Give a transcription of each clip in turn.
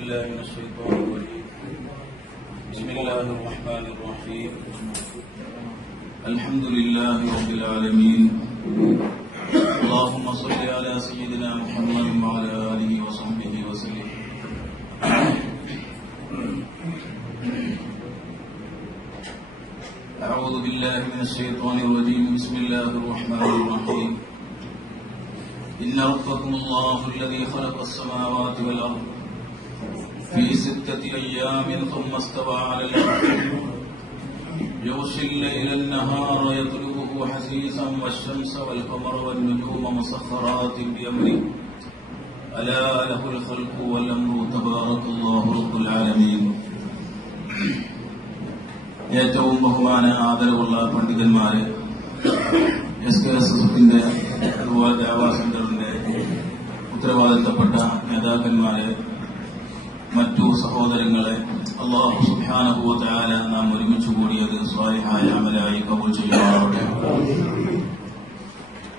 بالله من الشيطان الرجيم. بسم الله الرحمن الرحيم. الحمد لله رب العالمين. اللهم صل على سيدنا محمد وعلى آله وصحبه وسلم. أعوذ بالله من الشيطان الرجيم. بسم الله الرحمن الرحيم. إن ربكم الله الذي خلق السماوات والأرض في 6 أيام ثم استوى على العرش يغشي الليل النهار يطلبه حثيثا والشمس والقمر والنجوم مسخرات بأمره ألا له الخلق والأمر تبارك الله رب العالمين. ഏറ്റവും ബഹുമാന ആദരവുള്ള പണ്ഡിതന്മാരെ, SKSSന്റെ അതുപോലെ ദേവാ സെന്ററിന്റെ ഉത്തരവാദിത്തപ്പെട്ട നേതാക്കന്മാരെ, മറ്റു സഹോദരങ്ങളെ, അല്ലാഹു സുബ്ഹാനഹു വ തആല നാം ഒരുമിച്ച് കൂടിയത് സ്വാലിഹായ അമലായി കബൂൽ ചെയ്യുമാറാവട്ടെ.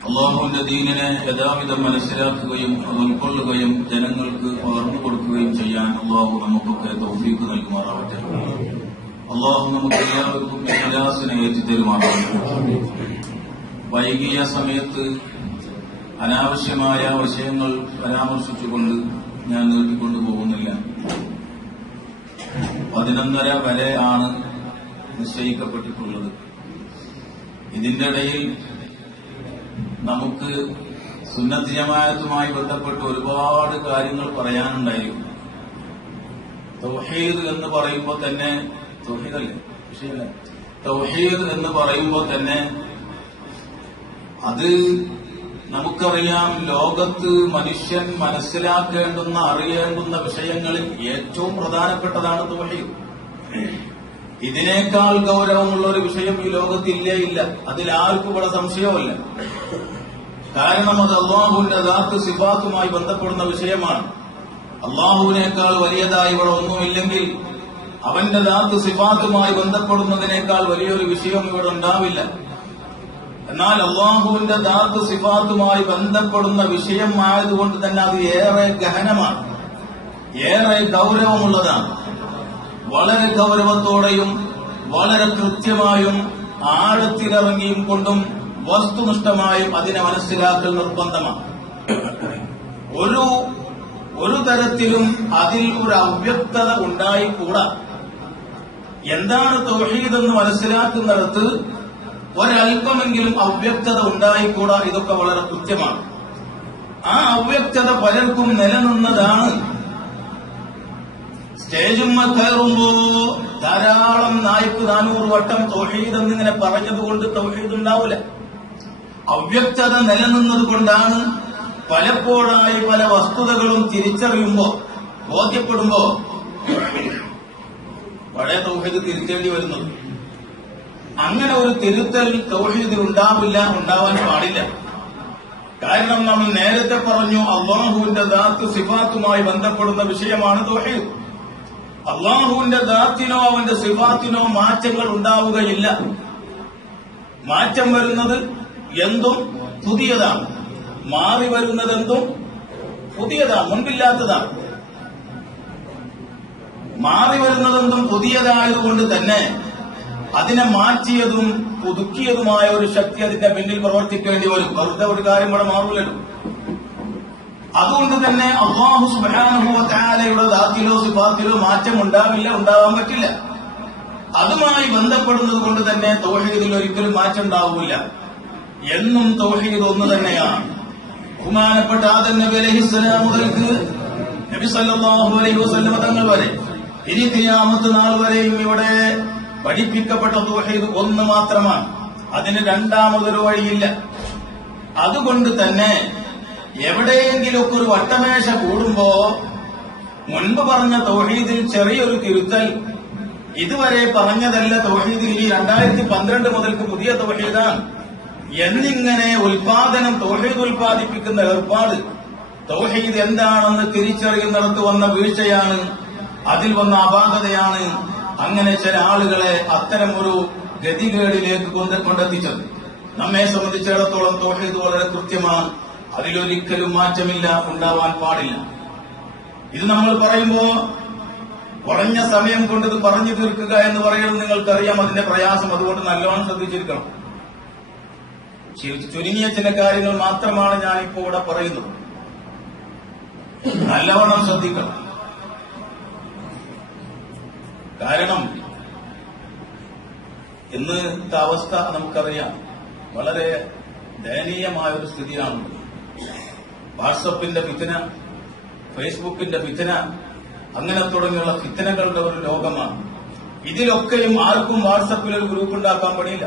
അല്ലാഹുവിന്റെ ദീനിനെ യഥാവിധം മനസ്സിലാക്കുകയും അത് ഉൾക്കൊള്ളുകയും ജനങ്ങൾക്ക് പകർന്നു കൊടുക്കുകയും ചെയ്യാൻ അല്ലാഹു നമുക്കൊക്കെ തൗഫീഖ് നൽകുമാറാവട്ടെ. അല്ലാഹു നമുക്ക് എല്ലാവർക്കും ഇഖ്ലാസിനെ ഏറ്റിത്തരുമാറാവട്ടെ. വൈകിയ സമയത്ത് അനാവശ്യമായ വിഷയങ്ങൾ പരാമർശിച്ചുകൊണ്ട് ഞാൻ നീട്ടിക്കൊണ്ടു പോകുന്നില്ല. 11:30 വരെ ആണ് നിശ്ചയിക്കപ്പെട്ടിട്ടുള്ളത്. ഇതിന്റെ ഇടയിൽ നമുക്ക് സുന്നത്ത് ജമാഅത്തുമായി ബന്ധപ്പെട്ട് ഒരുപാട് കാര്യങ്ങൾ പറയാനുണ്ടായിരുന്നു. തൗഹീദ് എന്ന് പറയുമ്പോൾ തന്നെ തൗഹീദല്ലേ വിഷയമല്ല. തൗഹീദ് എന്ന് പറയുമ്പോൾ തന്നെ അത് നമുക്കറിയാം, ലോകത്ത് മനുഷ്യൻ മനസ്സിലാക്കേണ്ടുന്ന അറിയേണ്ടുന്ന വിഷയങ്ങളിൽ ഏറ്റവും പ്രധാനപ്പെട്ടതാണ് തൗഹീദ്. ഇതിനേക്കാൾ ഗൗരവമുള്ള ഒരു വിഷയം ഈ ലോകത്തില്ലേ ഇല്ല. അതിലാർക്കും ഇവിടെ സംശയവുമില്ല. കാരണം അത് അല്ലാഹുവിന്റെ ദാത്ത് സിഫാത്തുമായി ബന്ധപ്പെടുന്ന വിഷയമാണ്. അല്ലാഹുവിനേക്കാൾ വലിയതായി ഇവിടെ ഒന്നുമില്ലെങ്കിൽ അവന്റെ ദാത്ത് സിഫാത്തുമായി ബന്ധപ്പെടുന്നതിനേക്കാൾ വലിയൊരു വിഷയം ഇവിടെ ഉണ്ടാവില്ല. എന്നാൽ അല്ലാഹുവിന്റെ ദാത്ത് സിഫാത്തുമായി ബന്ധപ്പെടുന്ന വിഷയം ആയതുകൊണ്ട് തന്നെ അത് ഏറെ ഗഹനമാണ്, ഏറെ ഗൗരവമുള്ളതാണ്. വളരെ ഗൗരവത്തോടെയും വളരെ കൃത്യമായും ആഴത്തിലിറങ്ങിയും കൊണ്ടും വസ്തുനിഷ്ഠമായും അതിനെ മനസ്സിലാക്കൽ നിർബന്ധമാണ്. ഒരു തരത്തിലും അതിൽ ഒരു അവ്യക്തത ഉണ്ടായിക്കൂടാ. എന്താണ് തൗഹീദ് എന്ന് മനസ്സിലാക്കുന്നിടത്ത് ഒരൽപ്പമെങ്കിലും അവ്യക്തത ഉണ്ടായിക്കൂടാ. ഇതൊക്കെ വളരെ കൃത്യമാണ്. ആ അവ്യക്തത പലർക്കും നിലനിന്നതാണ്. സ്റ്റേജുമ്മ കയറുമ്പോ ധാരാളം 400 വട്ടം തൗഹീദ് എന്നിങ്ങനെ പറഞ്ഞതുകൊണ്ട് തൗഹീദ് ഉണ്ടാവില്ല. അവ്യക്തത നിലനിന്നത് കൊണ്ടാണ് പലപ്പോഴായി പല വസ്തുതകളും തിരിച്ചറിയുമ്പോ ബോധ്യപ്പെടുമ്പോ പഴയ തൗഹീദ് തിരുത്തേണ്ടി വരുന്നത്. അങ്ങനെ ഒരു തിരുത്തൽ തൗഹീദിൽ ഉണ്ടാവില്ല, ഉണ്ടാവാൻ പാടില്ല. കാരണം നമ്മൾ നേരത്തെ പറഞ്ഞു, അല്ലാഹുവിന്റെ ദാത്ത് സിഫാത്തുമായി ബന്ധപ്പെടുന്ന വിഷയമാണ് തൗഹീദ്. അല്ലാഹുവിന്റെ ദാത്തിനോ അവന്റെ സിഫാത്തിനോ മാറ്റങ്ങൾ ഉണ്ടാവുകയില്ല. മാറ്റം വരുന്നത് എന്തും പുതിയതാണ്, മാറി വരുന്നത് എന്തും പുതിയതാണ്, മുൻപില്ലാത്തതാണ്. മാറി വരുന്നതെന്തും പുതിയതായതുകൊണ്ട് തന്നെ അതിനെ മാറ്റിയതും പുതുക്കിയതുമായ ഒരു ശക്തി അതിന്റെ പിന്നിൽ പ്രവർത്തിക്കേണ്ടി വരും. വെറുതെ ഒരു കാര്യം ഇവിടെ മാറൂലല്ലോ. അതുകൊണ്ട് തന്നെ അല്ലാഹു സുബ്ഹാനഹു വ തആലയുടെ ദാത്തിലോ സിഫാത്തിലോ മാറ്റം ഉണ്ടാവില്ല, ഉണ്ടാവാൻ പറ്റില്ല. അതുമായി ബന്ധപ്പെടുന്നത് കൊണ്ട് തന്നെ തൗഹീദിൽ ഒരിക്കലും മാറ്റം ഉണ്ടാവില്ല. എന്നും തൗഹീദ് ഒന്ന് തന്നെയാണ്. ബഹുമാനപ്പെട്ട ആദം നബി അലൈഹിസ്സലാം മുതൽക്ക് നബി സല്ലല്ലാഹു അലൈഹി വസല്ലം തങ്ങൾ വരെ ഇനി ഖിയാമത്ത് നാൾ വരെയും ഇവിടെ പഠിപ്പിക്കപ്പെട്ട തൗഹീദ് ഒന്ന് മാത്രമാണ്. അതിന് രണ്ടാമതൊരു വഴിയില്ല. അതുകൊണ്ട് തന്നെ എവിടെയെങ്കിലുമൊക്കെ ഒരു വട്ടമേശ കൂടുമ്പോ മുൻപ് പറഞ്ഞ തൗഹീദിൽ ചെറിയൊരു തിരുത്തൽ, ഇതുവരെ പറഞ്ഞതല്ല തൗഹീദിൽ, ഇനി 2012 മുതൽക്ക് പുതിയ തൗഹീദാണ് എന്നിങ്ങനെ ഉൽപാദനം, തൗഹീദ് ഉൽപാദിപ്പിക്കുന്ന ഏർപ്പാട്, തൗഹീദ് എന്താണെന്ന് തിരിച്ചറിയുന്നിടത്ത് വന്ന വീഴ്ചയാണ്, അതിൽ വന്ന അപാകതയാണ് അങ്ങനെ ചില ആളുകളെ അത്തരം ഒരു ഗതികേടിലേക്ക് കൊണ്ടെത്തിച്ചത്. നമ്മെ സംബന്ധിച്ചിടത്തോളം തൗഹീദ് വളരെ കൃത്യമാണ്. അതിലൊരിക്കലും മാറ്റമില്ല, ഉണ്ടാവാൻ പാടില്ല. ഇത് നമ്മൾ പറയുമ്പോ കുറഞ്ഞ സമയം കൊണ്ട് ഇത് പറഞ്ഞു തീർക്കുക എന്ന് പറയുന്നത് നിങ്ങൾക്കറിയാം അതിന്റെ പ്രയാസം. അതുകൊണ്ട് നല്ലോണം ശ്രദ്ധിച്ചിരിക്കണം. ചുരുങ്ങിയ ചില കാര്യങ്ങൾ മാത്രമാണ് ഞാനിപ്പോ ഇവിടെ പറയുന്നത്. നല്ലവണ്ണം ശ്രദ്ധിക്കണം. കാരണം ഇന്നത്തെ അവസ്ഥ നമുക്കറിയാം, വളരെ ദയനീയമായ ഒരു സ്ഥിതിയാണ്. വാട്സപ്പിന്റെ ഫിത്ന, ഫേസ്ബുക്കിന്റെ ഫിത്ന, അങ്ങനെ തുടങ്ങിയുള്ള ഫിത്നകളുടെ ഒരു ലോകമാണ്. ഇതിലൊക്കെയും ആർക്കും വാട്സപ്പിൽ ഒരു ഗ്രൂപ്പ് ഉണ്ടാക്കാൻ പണിയില്ല.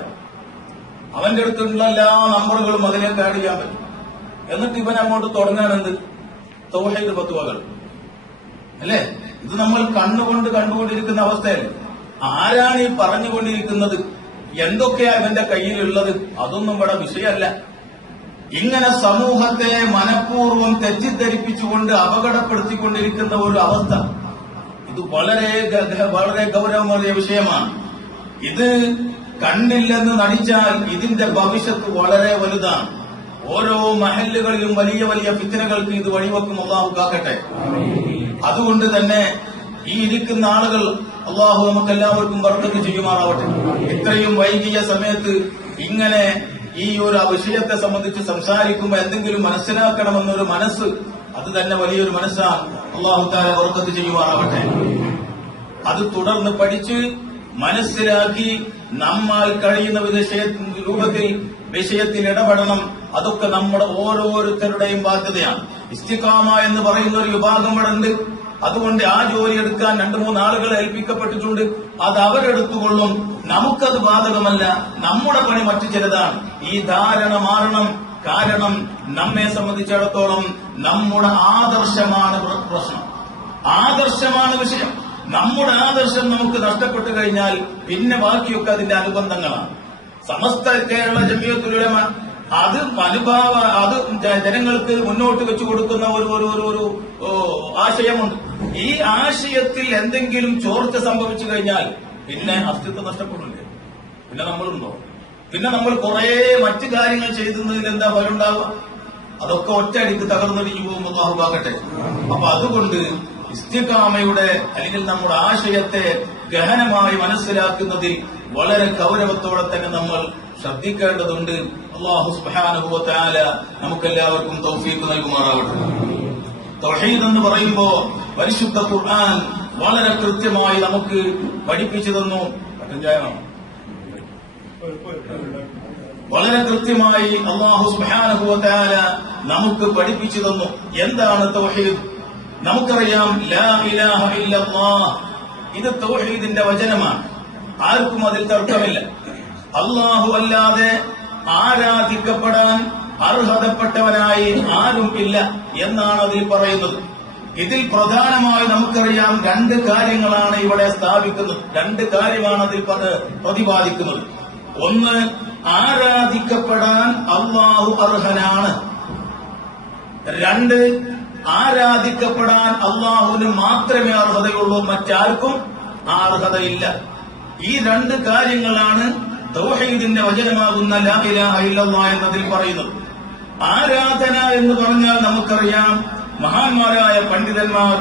അവന്റെ അടുത്തുള്ള എല്ലാ നമ്പറുകളും അതിലേക്ക് ആഡ് ചെയ്യാൻ പറ്റും. എന്നിട്ട് ഇവൻ അങ്ങോട്ട് തുടങ്ങാനെന്ത് തൗഹീദ് ഫത്വകൾ അല്ലേ? ഇത് നമ്മൾ കണ്ടുകൊണ്ടിരിക്കുന്ന അവസ്ഥയല്ലേ? ആരാണ് ഈ പറഞ്ഞുകൊണ്ടിരിക്കുന്നത്? എന്തൊക്കെയാ ഇവന്റെ കയ്യിലുള്ളത്? അതൊന്നും ഇവിടെ വിഷയമല്ല. ഇങ്ങനെ സമൂഹത്തെ മനഃപൂർവ്വം തെറ്റിദ്ധരിപ്പിച്ചുകൊണ്ട് അപകടപ്പെടുത്തിക്കൊണ്ടിരിക്കുന്ന ഒരു അവസ്ഥ, ഇത് വളരെ ഗൗരവമേറിയ വിഷയമാണ്. ഇത് കണ്ടില്ലെന്ന് നടിച്ചാൽ ഇതിന്റെ ഭവിഷ്യത്ത് വളരെ വലുതാണ്. ഓരോ മഹല്ലുകളിലും വലിയ വലിയ ഫിത്നകൾക്ക് ഇത് വഴിവെക്കും. അള്ളാഹു കാക്കട്ടെ. അതുകൊണ്ട് തന്നെ ഈ ഇരിക്കുന്ന ആളുകൾ അള്ളാഹു നമുക്കെല്ലാവർക്കും ബർക്കത്ത് ചെയ്യുമാറാവട്ടെ. ഇത്രയും വൈകിയ സമയത്ത് ഇങ്ങനെ ഈ ഒരു വിഷയത്തെ സംബന്ധിച്ച് സംസാരിക്കുമ്പോൾ എന്തെങ്കിലും മനസ്സിലാക്കണമെന്നൊരു മനസ്സ്, അത് തന്നെ വലിയൊരു മനസ്സാണ്. അള്ളാഹു തആല ബർക്കത്ത് ചെയ്യുമാറാവട്ടെ. അത് തുടർന്ന് പഠിച്ച് മനസ്സിലാക്കി നമ്മാൽ കഴിയുന്ന രൂപത്തിൽ വിഷയത്തിൽ ഇടപെടണം. അതൊക്കെ നമ്മുടെ ഓരോരുത്തരുടെയും ബാധ്യതയാണ്. ഇസ്തിഖാമ എന്ന് പറയുന്ന ഒരു വിഭാഗം ഇവിടെ ഉണ്ട്. അതുകൊണ്ട് ആ ജോലി എടുക്കാൻ 2-3 ആളുകളെ ഏൽപ്പിക്കപ്പെട്ടിട്ടുണ്ട്. അത് അവരെടുത്തുകൊള്ളും. നമുക്കത് ബാധകമല്ല. നമ്മുടെ പണി മറ്റു ചിലതാണ്. ഈ ധാരണ മാറണം. കാരണം നമ്മെ സംബന്ധിച്ചിടത്തോളം നമ്മുടെ ആദർശമാണ് പ്രശ്നം. ആദർശമാണ് വിഷയം. നമ്മുടെ ആദർശം നമുക്ക് നഷ്ടപ്പെട്ടു കഴിഞ്ഞാൽ പിന്നെ ബാക്കിയൊക്കെ അതിന്റെ അനുബന്ധങ്ങളാണ്. സമസ്ത കേരള ജമിയത്തുൽ ഉലമ അത് ജനങ്ങൾക്ക് മുന്നോട്ട് വെച്ചു കൊടുക്കുന്ന ഒരു ആശയമുണ്ട്. ഈ ആശയത്തിൽ എന്തെങ്കിലും ചോർച്ച സംഭവിച്ചു കഴിഞ്ഞാൽ പിന്നെ അസ്തിത്വം നഷ്ടപ്പെടില്ലേ? പിന്നെ നമ്മളുണ്ടോ? പിന്നെ നമ്മൾ കുറെ മറ്റു കാര്യങ്ങൾ ചെയ്തതിൽ എന്താ ഫലമുണ്ടാവുക? അതൊക്കെ ഒറ്റയടിക്ക് തകർന്നടിഞ്ഞു പോകും. അല്ലാഹു കാക്കട്ടെ. അപ്പൊ അതുകൊണ്ട് ഇസ്തിഖാമയുടെ അല്ലെങ്കിൽ നമ്മുടെ ആശയത്തെ ഗഹനമായി മനസ്സിലാക്കുന്നതിൽ വളരെ ഗൗരവത്തോടെ തന്നെ നമ്മൾ ശ്രദ്ധിക്കേണ്ടതുണ്ട്. അല്ലാഹു സുബ്ഹാനഹു വ തആല നമുക്കെല്ലാവർക്കും തൗഫീഖ് നൽകുമാറാവട്ടെ. തൗഹീദ് എന്ന് പറയുമ്പോ പരിശുദ്ധ ഖുർആൻ വളരെ കൃത്യമായി നമുക്ക് പഠിപ്പിച്ചു തന്നു. വളരെ കൃത്യമായി അല്ലാഹു സുബ്ഹാനഹു വ തആല നമുക്ക് പഠിപ്പിച്ചു തന്നു. എന്താണ് തൗഹീദ്? നമുക്കറിയാം, ലാ ഇലാഹ ഇല്ലല്ലാഹ്, ഇത് തൗഹീദിന്റെ വചനമാണ്. ആർക്കും അതിൽ തർക്കമില്ല. അല്ലാഹു അല്ലാതെ ആരാധിക്കപ്പെടാൻ അർഹതപ്പെട്ടവനായി ആരും ഇല്ല എന്നാണ് അതിൽ പറയുന്നത്. ഇതിൽ പ്രധാനമായി നമുക്കറിയാം 2 കാര്യങ്ങളാണ് ഇവിടെ സ്ഥാപിക്കുന്നത്. 2 കാര്യമാണ് അതിൽ പ്രതിപാദിക്കുന്നത്. ഒന്ന്, ആരാധിക്കപ്പെടാൻ അല്ലാഹു അർഹനാണ്. 2, ആരാധിക്കപ്പെടാൻ അല്ലാഹുവിന് മാത്രമേ അർഹതയുള്ളൂ, മറ്റാർക്കും ആ അർഹതയില്ല. ഈ 2 കാര്യങ്ങളാണ് തൗഹീദിന്റെ വചനമാകുന്ന ലാ ഇലാഹ ഇല്ലല്ലാഹ് എന്നതിൽ പറയുന്നത്. ആരാധന എന്ന് പറഞ്ഞാൽ നമുക്കറിയാം, മഹാന്മാരായ പണ്ഡിതന്മാർ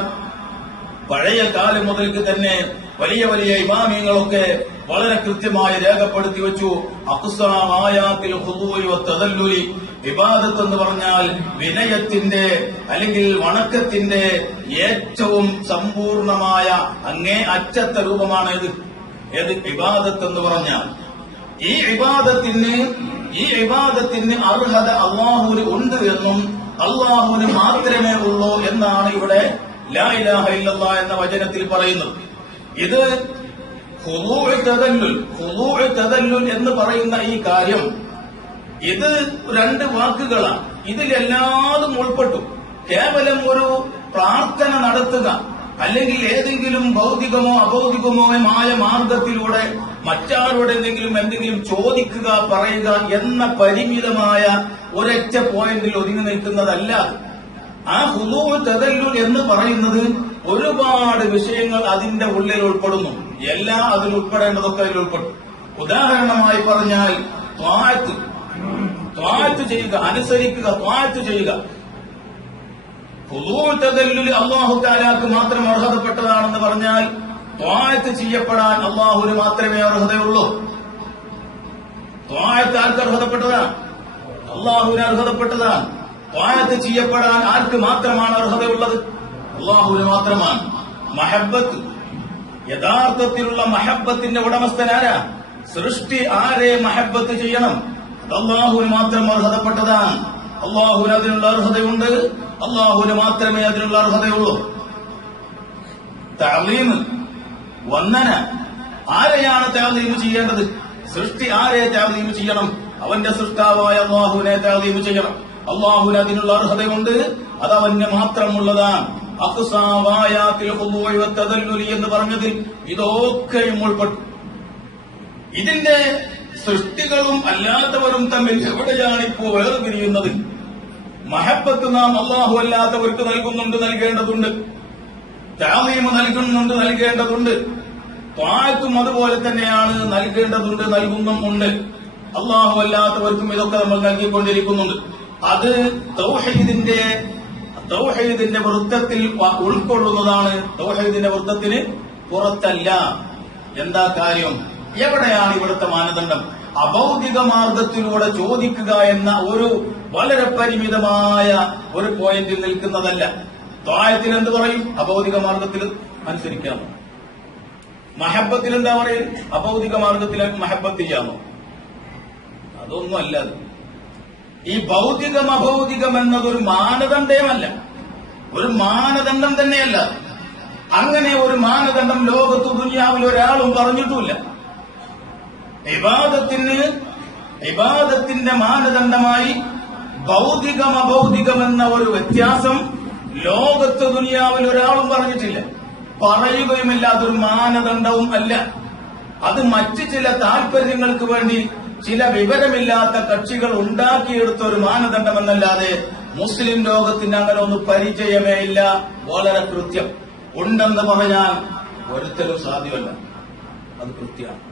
പഴയ കാലം മുതൽക്ക് തന്നെ വലിയ വലിയ ഇമാമിങ്ങളൊക്കെ വളരെ കൃത്യമായി രേഖപ്പെടുത്തി വെച്ചു. അഖ്സാമായാത്തിൽ ഖുദൂഇ വതദല്ലുലി, ഇബാദത്ത് എന്ന് പറഞ്ഞാൽ വിനയത്തിന്റെ അല്ലെങ്കിൽ വണക്കത്തിന്റെ ഏറ്റവും സമ്പൂർണമായ അങ്ങേ അറ്റത്തെ രൂപമാണ് ഏത് ഇബാദത്ത് എന്ന് പറഞ്ഞാൽ. ഈ ഇബാദത്തിന് അർഹത അല്ലാഹുവിന് ഉണ്ട് എന്നും അല്ലാഹുവിന് മാത്രമേ ഉള്ളൂ എന്നാണ് ഇവിടെ ലാ ഇലാഹ ഇല്ലല്ലാഹ് എന്ന വചനത്തിൽ പറയുന്നത്. ഇത് ഖുദൂഉ തദല്ലുൽ എന്ന് പറയുന്ന ഈ കാര്യം, ഇത് 2 വാക്കുകളാണ്. ഇതിലെല്ലാതും ഉൾപ്പെട്ടു. കേവലം ഒരു പ്രാർത്ഥന നടത്തുക അല്ലെങ്കിൽ ഏതെങ്കിലും ഭൗതികമോ അഭൗതികമോ ആയ മാർഗത്തിലൂടെ മറ്റാരോട് എന്തെങ്കിലും ചോദിക്കുക, പറയുക എന്ന പരിമിതമായ ഒരൊറ്റ പോയിന്റിൽ ഒതുങ്ങി നിൽക്കുന്നതല്ല. ആ ഖുദൂഉ തദല്ലുൽ എന്ന് പറയുന്നത് ഒരുപാട് വിഷയങ്ങൾ അതിന്റെ ഉള്ളിൽ ഉൾപ്പെടുന്നു. എല്ലാം അതിൽ ഉൾപ്പെടേണ്ടതൊക്കെ അതിൽ ഉൾപ്പെടും. ഉദാഹരണമായി പറഞ്ഞാൽ ത്വാഅത്ത് ചെയ്യുക, അനുസരിക്കുക, ത്വാഅത്ത് ചെയ്യുക. തദല്ലുൽ അല്ലാഹു തആലാക്ക് മാത്രം അർഹതപ്പെട്ടതാണെന്ന് പറഞ്ഞാൽ ത്വാഅത്ത് ചെയ്യപ്പെടാൻ അല്ലാഹുവിന് മാത്രമേ അർഹതയുള്ളൂ. ത്വാഅത്ത് ആർക്ക് അർഹതപ്പെട്ടതാണ്? അല്ലാഹുവിന് അർഹതപ്പെട്ടതാണ്. ത്വാഅത്ത് ചെയ്യപ്പെടാൻ ആർക്ക് മാത്രമാണ് അർഹതയുള്ളത്? അല്ലാഹുവിന് മാത്രമാണ്. മഹബ്ബത്ത്, യഥാർത്ഥത്തിലുള്ള മഹബ്ബത്തിന്റെ ഉടമസ്ഥനാരാ? സൃഷ്ടി ആരെ മഹബ്ബത്ത് ചെയ്യണം? അല്ലാഹുവിന് മാത്രം അർഹതപ്പെട്ടതാണ്. അല്ലാഹുവിന് അതിനുള്ള അർഹതയുണ്ട്. അല്ലാഹുവിന് മാത്രമേ അതിനുള്ള അർഹതയുള്ളൂ. തഅലീം, വന്ദന, ആരെയാണ് തഅലീം ചെയ്യേണ്ടത്? സൃഷ്ടി ആരെ തഅലീം ചെയ്യണം? അവന്റെ സൃഷ്ടാവായ അല്ലാഹുവിനെ തഅലീം ചെയ്യണം. അല്ലാഹുവിന് അതിനുള്ള അർഹതയുണ്ട്. അത് അവന് മാത്രമുള്ളതാണ്. അഖ്സാവായാത്തിൽ ഖുദൂഇ വതദല്ലുലി എന്ന് പറഞ്ഞതിൽ ഇതൊക്കെയും ഉൾപ്പെട്ടു. ഇതിന്റെ സൃഷ്ടികളും അല്ലാത്തവരും തമ്മിൽ എവിടെയാണ് ഇപ്പോൾ വേർപിരിയുന്നത്? മഹബ്ബത്ത് നാം അല്ലാഹു അല്ലാത്തവർക്ക് നൽകുന്നുണ്ട്, നൽകേണ്ടതുണ്ട്. തഅലീം നൽകുന്നുണ്ട്, നൽകേണ്ടതുണ്ട്. ത്വാഅത്തും അതുപോലെ തന്നെയാണ്, നൽകേണ്ടതുണ്ട്, നൽകുന്നുമുണ്ട്. അല്ലാഹു അല്ലാത്തവർക്കും ഇതൊക്കെ നമ്മൾ നൽകിക്കൊണ്ടിരിക്കുന്നുണ്ട്. അത് തൗഹീദിന്റെ വൃത്തത്തിൽ ഉൾക്കൊള്ളുന്നതാണ്. തൗഹീദിന്റെ വൃത്തത്തിന് പുറത്തല്ല. എന്താ കാര്യം? എവിടെയാണ് ഇവിടുത്തെ മാനദണ്ഡം? അഭൗതിക മാർഗത്തിലൂടെ ചോദിക്കുക എന്ന ഒരു വളരെ പരിമിതമായ ഒരു പോയിന്റിൽ നിൽക്കുന്നതല്ല. ത്വാഅത്തിൽ എന്ത് പറയും? അഭൗതിക മാർഗത്തിൽ അനുസരിക്കാമോ? മഹബ്ബത്തിൽ എന്താ പറയും? അഭൗതിക മാർഗത്തിൽ മഹബ്ബത്ത് ചെയ്യാമോ? അതൊന്നും അല്ല. ഈ ഭൗതികം അഭൗതികം എന്നതൊരു മാനദണ്ഡമല്ല, ഒരു മാനദണ്ഡം തന്നെയല്ല. അങ്ങനെ ഒരു മാനദണ്ഡം ലോകത്ത് ദുനിയാവിൽ ഒരാളും പറഞ്ഞിട്ടുമില്ല. ഇബാദത്തിന്റെ മാനദണ്ഡമായി ഭൗതികം അഭൗതികം എന്ന ഒരു വ്യത്യാസം ലോകത്ത് ദുനിയാവിൽ ഒരാളും പറഞ്ഞിട്ടില്ല, പറയുകയുമില്ല. അതൊരു മാനദണ്ഡവും അല്ല. അത് മറ്റ് ചില താൽപര്യങ്ങൾക്ക് വേണ്ടി ചില വിവരമില്ലാത്ത കക്ഷികൾ ഉണ്ടാക്കിയെടുത്ത ഒരു മാനദണ്ഡമെന്നല്ലാതെ മുസ്ലിം ലോകത്തിന് അങ്ങനെ ഒന്ന് പരിചയമേ ഇല്ല. വളരെ കൃത്യം. ഉണ്ടെന്ന് പറയാൻ ഒരിക്കലും സാധ്യമല്ല. അത് കൃത്യമാണ്.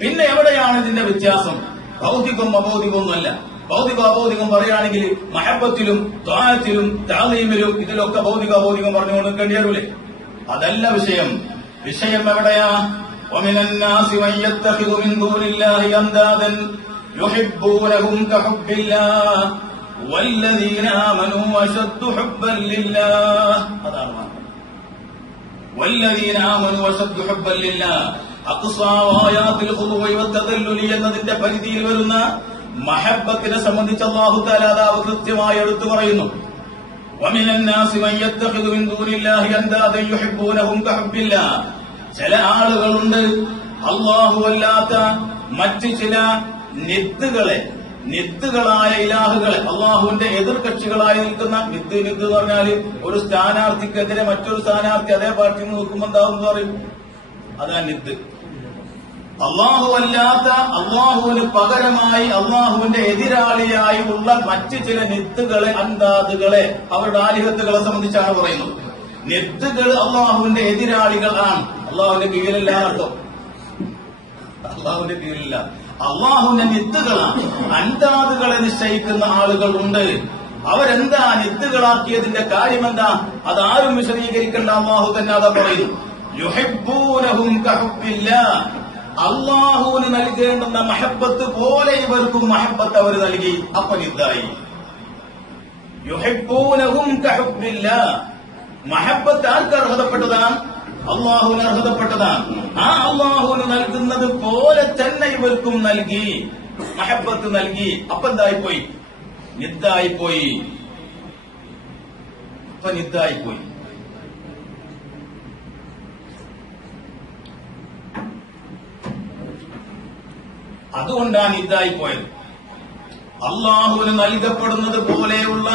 പിന്നെ എവിടെയാണ് ഇതിന്റെ വ്യത്യാസം? ഭൗതികം അഭൗതികമൊന്നുമല്ല. ഭൗതികം അഭൗതികം പറയുകയാണെങ്കിൽ മഹബ്ബത്തിലും ത്വാഅത്തിലും തഅലീമിലും ഇതിലൊക്കെ ഭൗതിക അഭൗതികം പറഞ്ഞുകൊണ്ട് നിൽക്കേണ്ടി വരൂലേ? അതല്ല വിഷയം. വിഷയം എവിടെയാ? ومن الناس من يتخذ من دون الله أندادا يحبونهم كحب الله والذين آمنوا أشد حبا لله. والذين آمنوا أشد حبا لله. أقصى آيات الخضوع والتذلل എന്നതിന്റെ പരിധിയിൽ വരുന്ന മഹബ്ബത്തിനെ സംബന്ധിച്ച് അല്ലാഹു തആല അത് കൃത്യമായി എടുത്തു പറയുന്നു. ومن الناس من يتخذ من دون الله أندادا يحبونهم كحب الله. ചില ആളുകളുണ്ട് അല്ലാഹു അല്ലാത്ത മറ്റ് ചില നിത്തുകളായ ഇലാഹുകളെ, അള്ളാഹുവിന്റെ എതിർകക്ഷികളായി നിൽക്കുന്ന നിത്ത് എന്ന് പറഞ്ഞാല് ഒരു സ്ഥാനാർത്ഥിക്കെതിരെ മറ്റൊരു സ്ഥാനാർത്ഥി അതേ പാർട്ടിയിൽ നിന്ന് നോക്കുമ്പോൾ എന്താവും പറയും? അതാ നിത്ത്. അള്ളാഹു അല്ലാത്ത, അള്ളാഹുവിന് പകരമായി അള്ളാഹുവിന്റെ എതിരാളിയായി ഉള്ള മറ്റ് ചില നിത്തുകളെ, അന്താദുകളെ, അവരുടെ ആലിഹത്തുകളെ സംബന്ധിച്ചാണ് പറയുന്നത്. നിത്തുകൾ അള്ളാഹുവിന്റെ എതിരാളികളാണ്. അള്ളാഹുവിന്റെ കീഴിലല്ല അർത്ഥം. അള്ളാഹുവിന്റെ കീഴിലില്ല. അള്ളാഹുവിന്റെ നിത്തുകളാണ്. അന്താദുകളെ നിശ്ചയിക്കുന്ന ആളുകൾ ഉണ്ട്. അവരെന്താ നിത്തുകളാക്കിയതിന്റെ കാര്യമെന്താ? അതാരും വിശദീകരിക്കേണ്ട. അള്ളാഹു തന്നെ അതാ പറയുന്നു. യുഹിബ്ബൂനഹും കഹുബ്ബില്ലാഹ്. അള്ളാഹുവിന് നൽകേണ്ടുന്ന മഹബ്ബത്ത് പോലെ ഇവർക്കും മഹബ്ബത്ത് അവർ നൽകി. അപ്പൊ നിദ്ദായി. യുഹിബ്ബൂനഹും കഹുബ്ബില്ലാഹ്. മഹബ്ബത്ത് ആർക്ക് അർഹതപ്പെട്ടതാണ്? അള്ളാഹുവിന് അർഹതപ്പെട്ടതാണ്. ആ അള്ളാഹുവിന് നൽകുന്നത് പോലെ തന്നെ ഇവർക്കും നൽകി, മഹബ്ബത്ത് നൽകി. അപ്പൊ എന്തായിപ്പോയി? നിദ്ദായിപ്പോയി. അപ്പൊ നിദ്ദായിപ്പോയി. അതുകൊണ്ടാണ് നിദ്ദായിപ്പോയത്. അള്ളാഹുവിന് നൽകപ്പെടുന്നത് പോലെയുള്ള